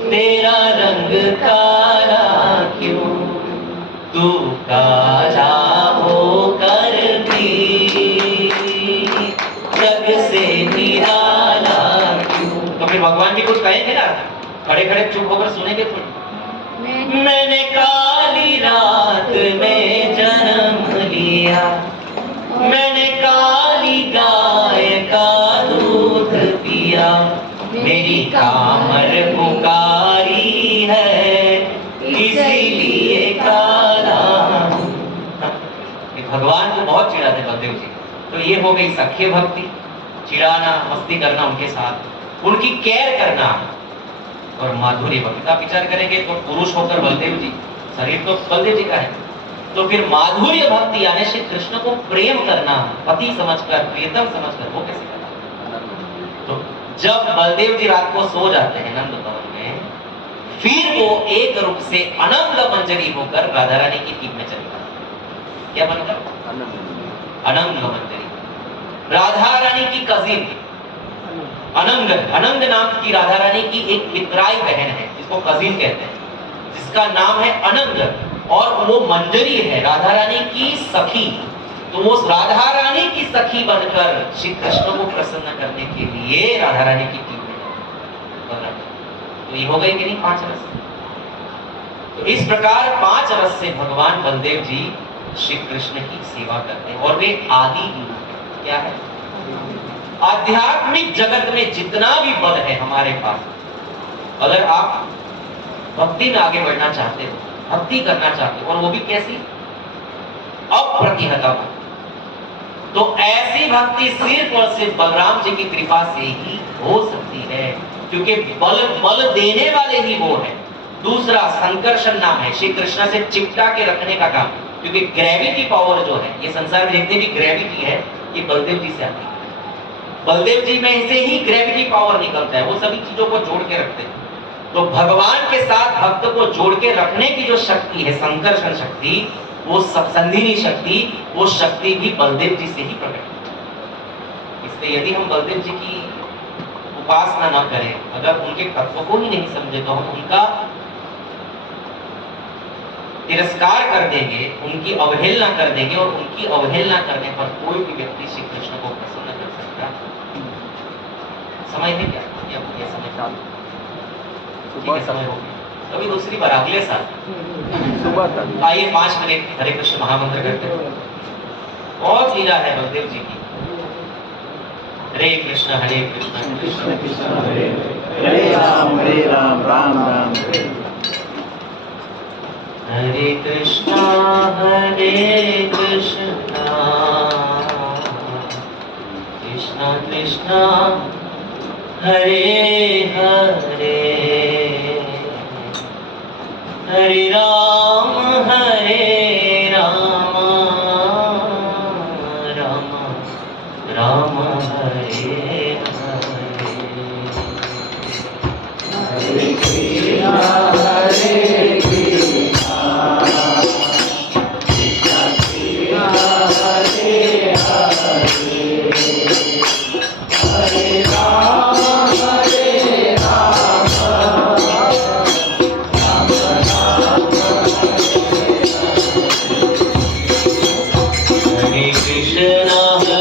तेरा रंग काला क्यों, तू काला होकर भी जग से निराला क्यों। तो फिर भगवान भी कुछ कहेंगे ना, खड़े खड़े चुप होकर सुनेंगे थोड़ी। मैंने काली रात में जन्म लिया, मैंने काली गाय का दूध पिया, मेरी कामर पुकारी है, इसीलिए काला। भगवान को बहुत चिढ़ाते बलदेव जी। तो ये हो गई सख्य भक्ति, चिढ़ाना, मस्ती करना उनके साथ, उनकी केयर करना। और माधुर्य भक्ति का विचार करेंगे तो पुरुष होकर बलदेव जी, शरीर तो बलदेव जी का है, तो फिर माधुर्य भक्ति यानी श्री कृष्ण को प्रेम करना, पति समझकर, प्रियतम समझकर, वो कैसे करना? तो जब बलदेव जी रात को सो जाते हैं नंद भवन में, फिर वो एक रूप से अनंग मंजरी होकर राधा रानी की टीम में चले जाते। क्या बनकर? अनंग मंजरी, राधा रानी की कजिन अनंग, अनंग नाम की राधा रानी की एक पितराई बहन है, जिसको कजिन कहते हैं, जिसका नाम है अनंग, और वो मंजरी है राधा रानी की सखी। तो वो राधा रानी की सखी बनकर श्री कृष्ण को प्रसन्न करने के लिए राधा रानी की टीम में। तो ये हो गई कि नहीं 5 रस। तो इस प्रकार 5 रस से भगवान बलदेव जी श्री कृष्ण की सेवा करते हैं, और वे आदि गुरु क्या है? आध्यात्मिक जगत में जितना भी बल है हमारे पास, अगर आप भक्ति में आगे बढ़ना चाहते हो, भक्ति करना चाहते हो, और वो भी कैसी? अप्रतिहता भक्ति, तो ऐसी भक्ति सिर्फ और सिर्फ बलराम जी की कृपा से ही हो सकती है, क्योंकि बल देने वाले ही वो है। दूसरा संकर्षण नाम है, श्री कृष्ण से चिपटा के रखने का काम, क्योंकि ग्रेविटी पावर जो है, ये संसार में जितनी भी ग्रेविटी है, ये बलदेव जी से आती है। बलदेव जी में से ही ग्रेविटी पावर निकलता है, वो सभी चीजों को जोड़ के रखते हैं। तो भगवान के साथ भक्त को जोड़ के रखने की जो शक्ति है, संकर्षण शक्ति, वो संधिनी शक्ति, वो शक्ति भी बलदेव जी से ही प्रकट होती है। इसलिए यदि हम बलदेव जी की उपासना न करें, अगर उनके तत्व को ही नहीं समझे, तो हम उनका तिरस्कार कर देंगे, उनकी अवहेलना कर देंगे, और उनकी अवहेलना करने पर कोई भी व्यक्ति श्री कृष्ण को प्रसन्न कर सकता। समय है क्या? ये समय का समय हो गया, कभी दूसरी बार अगले साल सुबह तक आइए 5 मिनट हरे कृष्ण महामंत्र करते हैं। बहुत लीला है बलदेव जी की। हरे कृष्ण कृष्ण कृष्ण हरे राम राम राम हरे कृष्ण कृष्ण कृष्ण हरे हरे, हरे राम राम राम हरे हरे। हरे कृष्णा हरे कृष्णा कृष्णा कृष्णा हरे Hare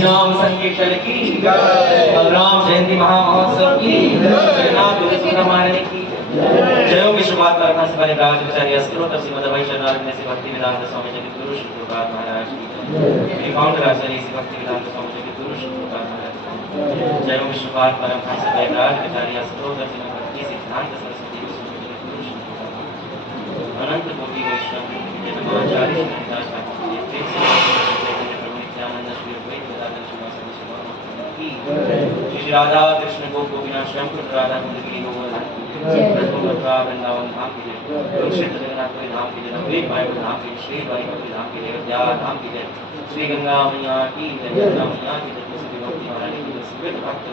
हरिनाम संकीर्तन की बलराम जयंती महामहोत्सव की जगन्नाथ तुलसी रामायण की जय हो। विश्वपात परमहंस परिव्राजक आचार्य अस्त्रोत्तर श्रीमद अभय शरणारविंद से भक्ति वेदांत स्वामी जगद्गुरु श्री प्रभुपाद महाराज की काउंटर आचार्य श्री भक्ति वेदांत स्वामी जगद्गुरु श्री प्रभुपाद महाराज की जय हो। विश्वपात परमहंस परिव्राजक आचार्य अस्त्रोत्तर श्रीमद भक्ति सिद्धांत सरस्वती स्वामी जगद्गुरु श्री प्रभुपाद महाराज की अनंत कोटि वैष्णव जगन्नाचार्य श्री दास ठाकुर जी प्रेम से प्रभु नित्यानंद श्री अद्वैत गदाधर श्रीवासदि शिवानंद की श्री राधा कृष्ण को गोपीनाथ श्याम कुंड राधा कुंड गिरि गोवर्धन मथुरा वृंदावन धाम की जय, कुरुक्षेत्र जगन्नाथपुरी धाम की जय, नवद्वीप मायापुर धाम की जय, श्री द्वारिकापुरी धाम की जय, अयोध्या धाम की जय, श्री गंगा मैया की जय, गंगा मैया की जय, तुलसी भक्ति महारानी की जय, श्री भक्त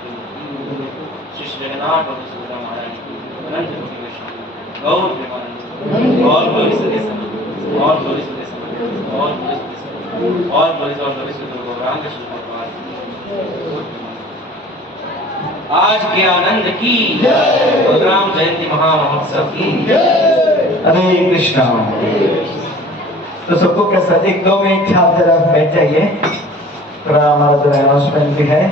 श्री जगन्नाथ और सुभद्रा महारानी की अनंत कोटि वैष्णव गौर प्रेमानंद और ग्लोरी सदे समय और ग्लोरी सदे समय और ग्लोरी सदे समय और ग्लोरी सदे गौरांग कृष्ण भगवान आज के आनंद की बलराम जयंती महामहोत्सव की हरे कृष्णा। तो सबको कैसा 1-2 मिनट आप जरा बैठ जाइए, थोड़ा हमारा जो अनाउंसमेंट भी है।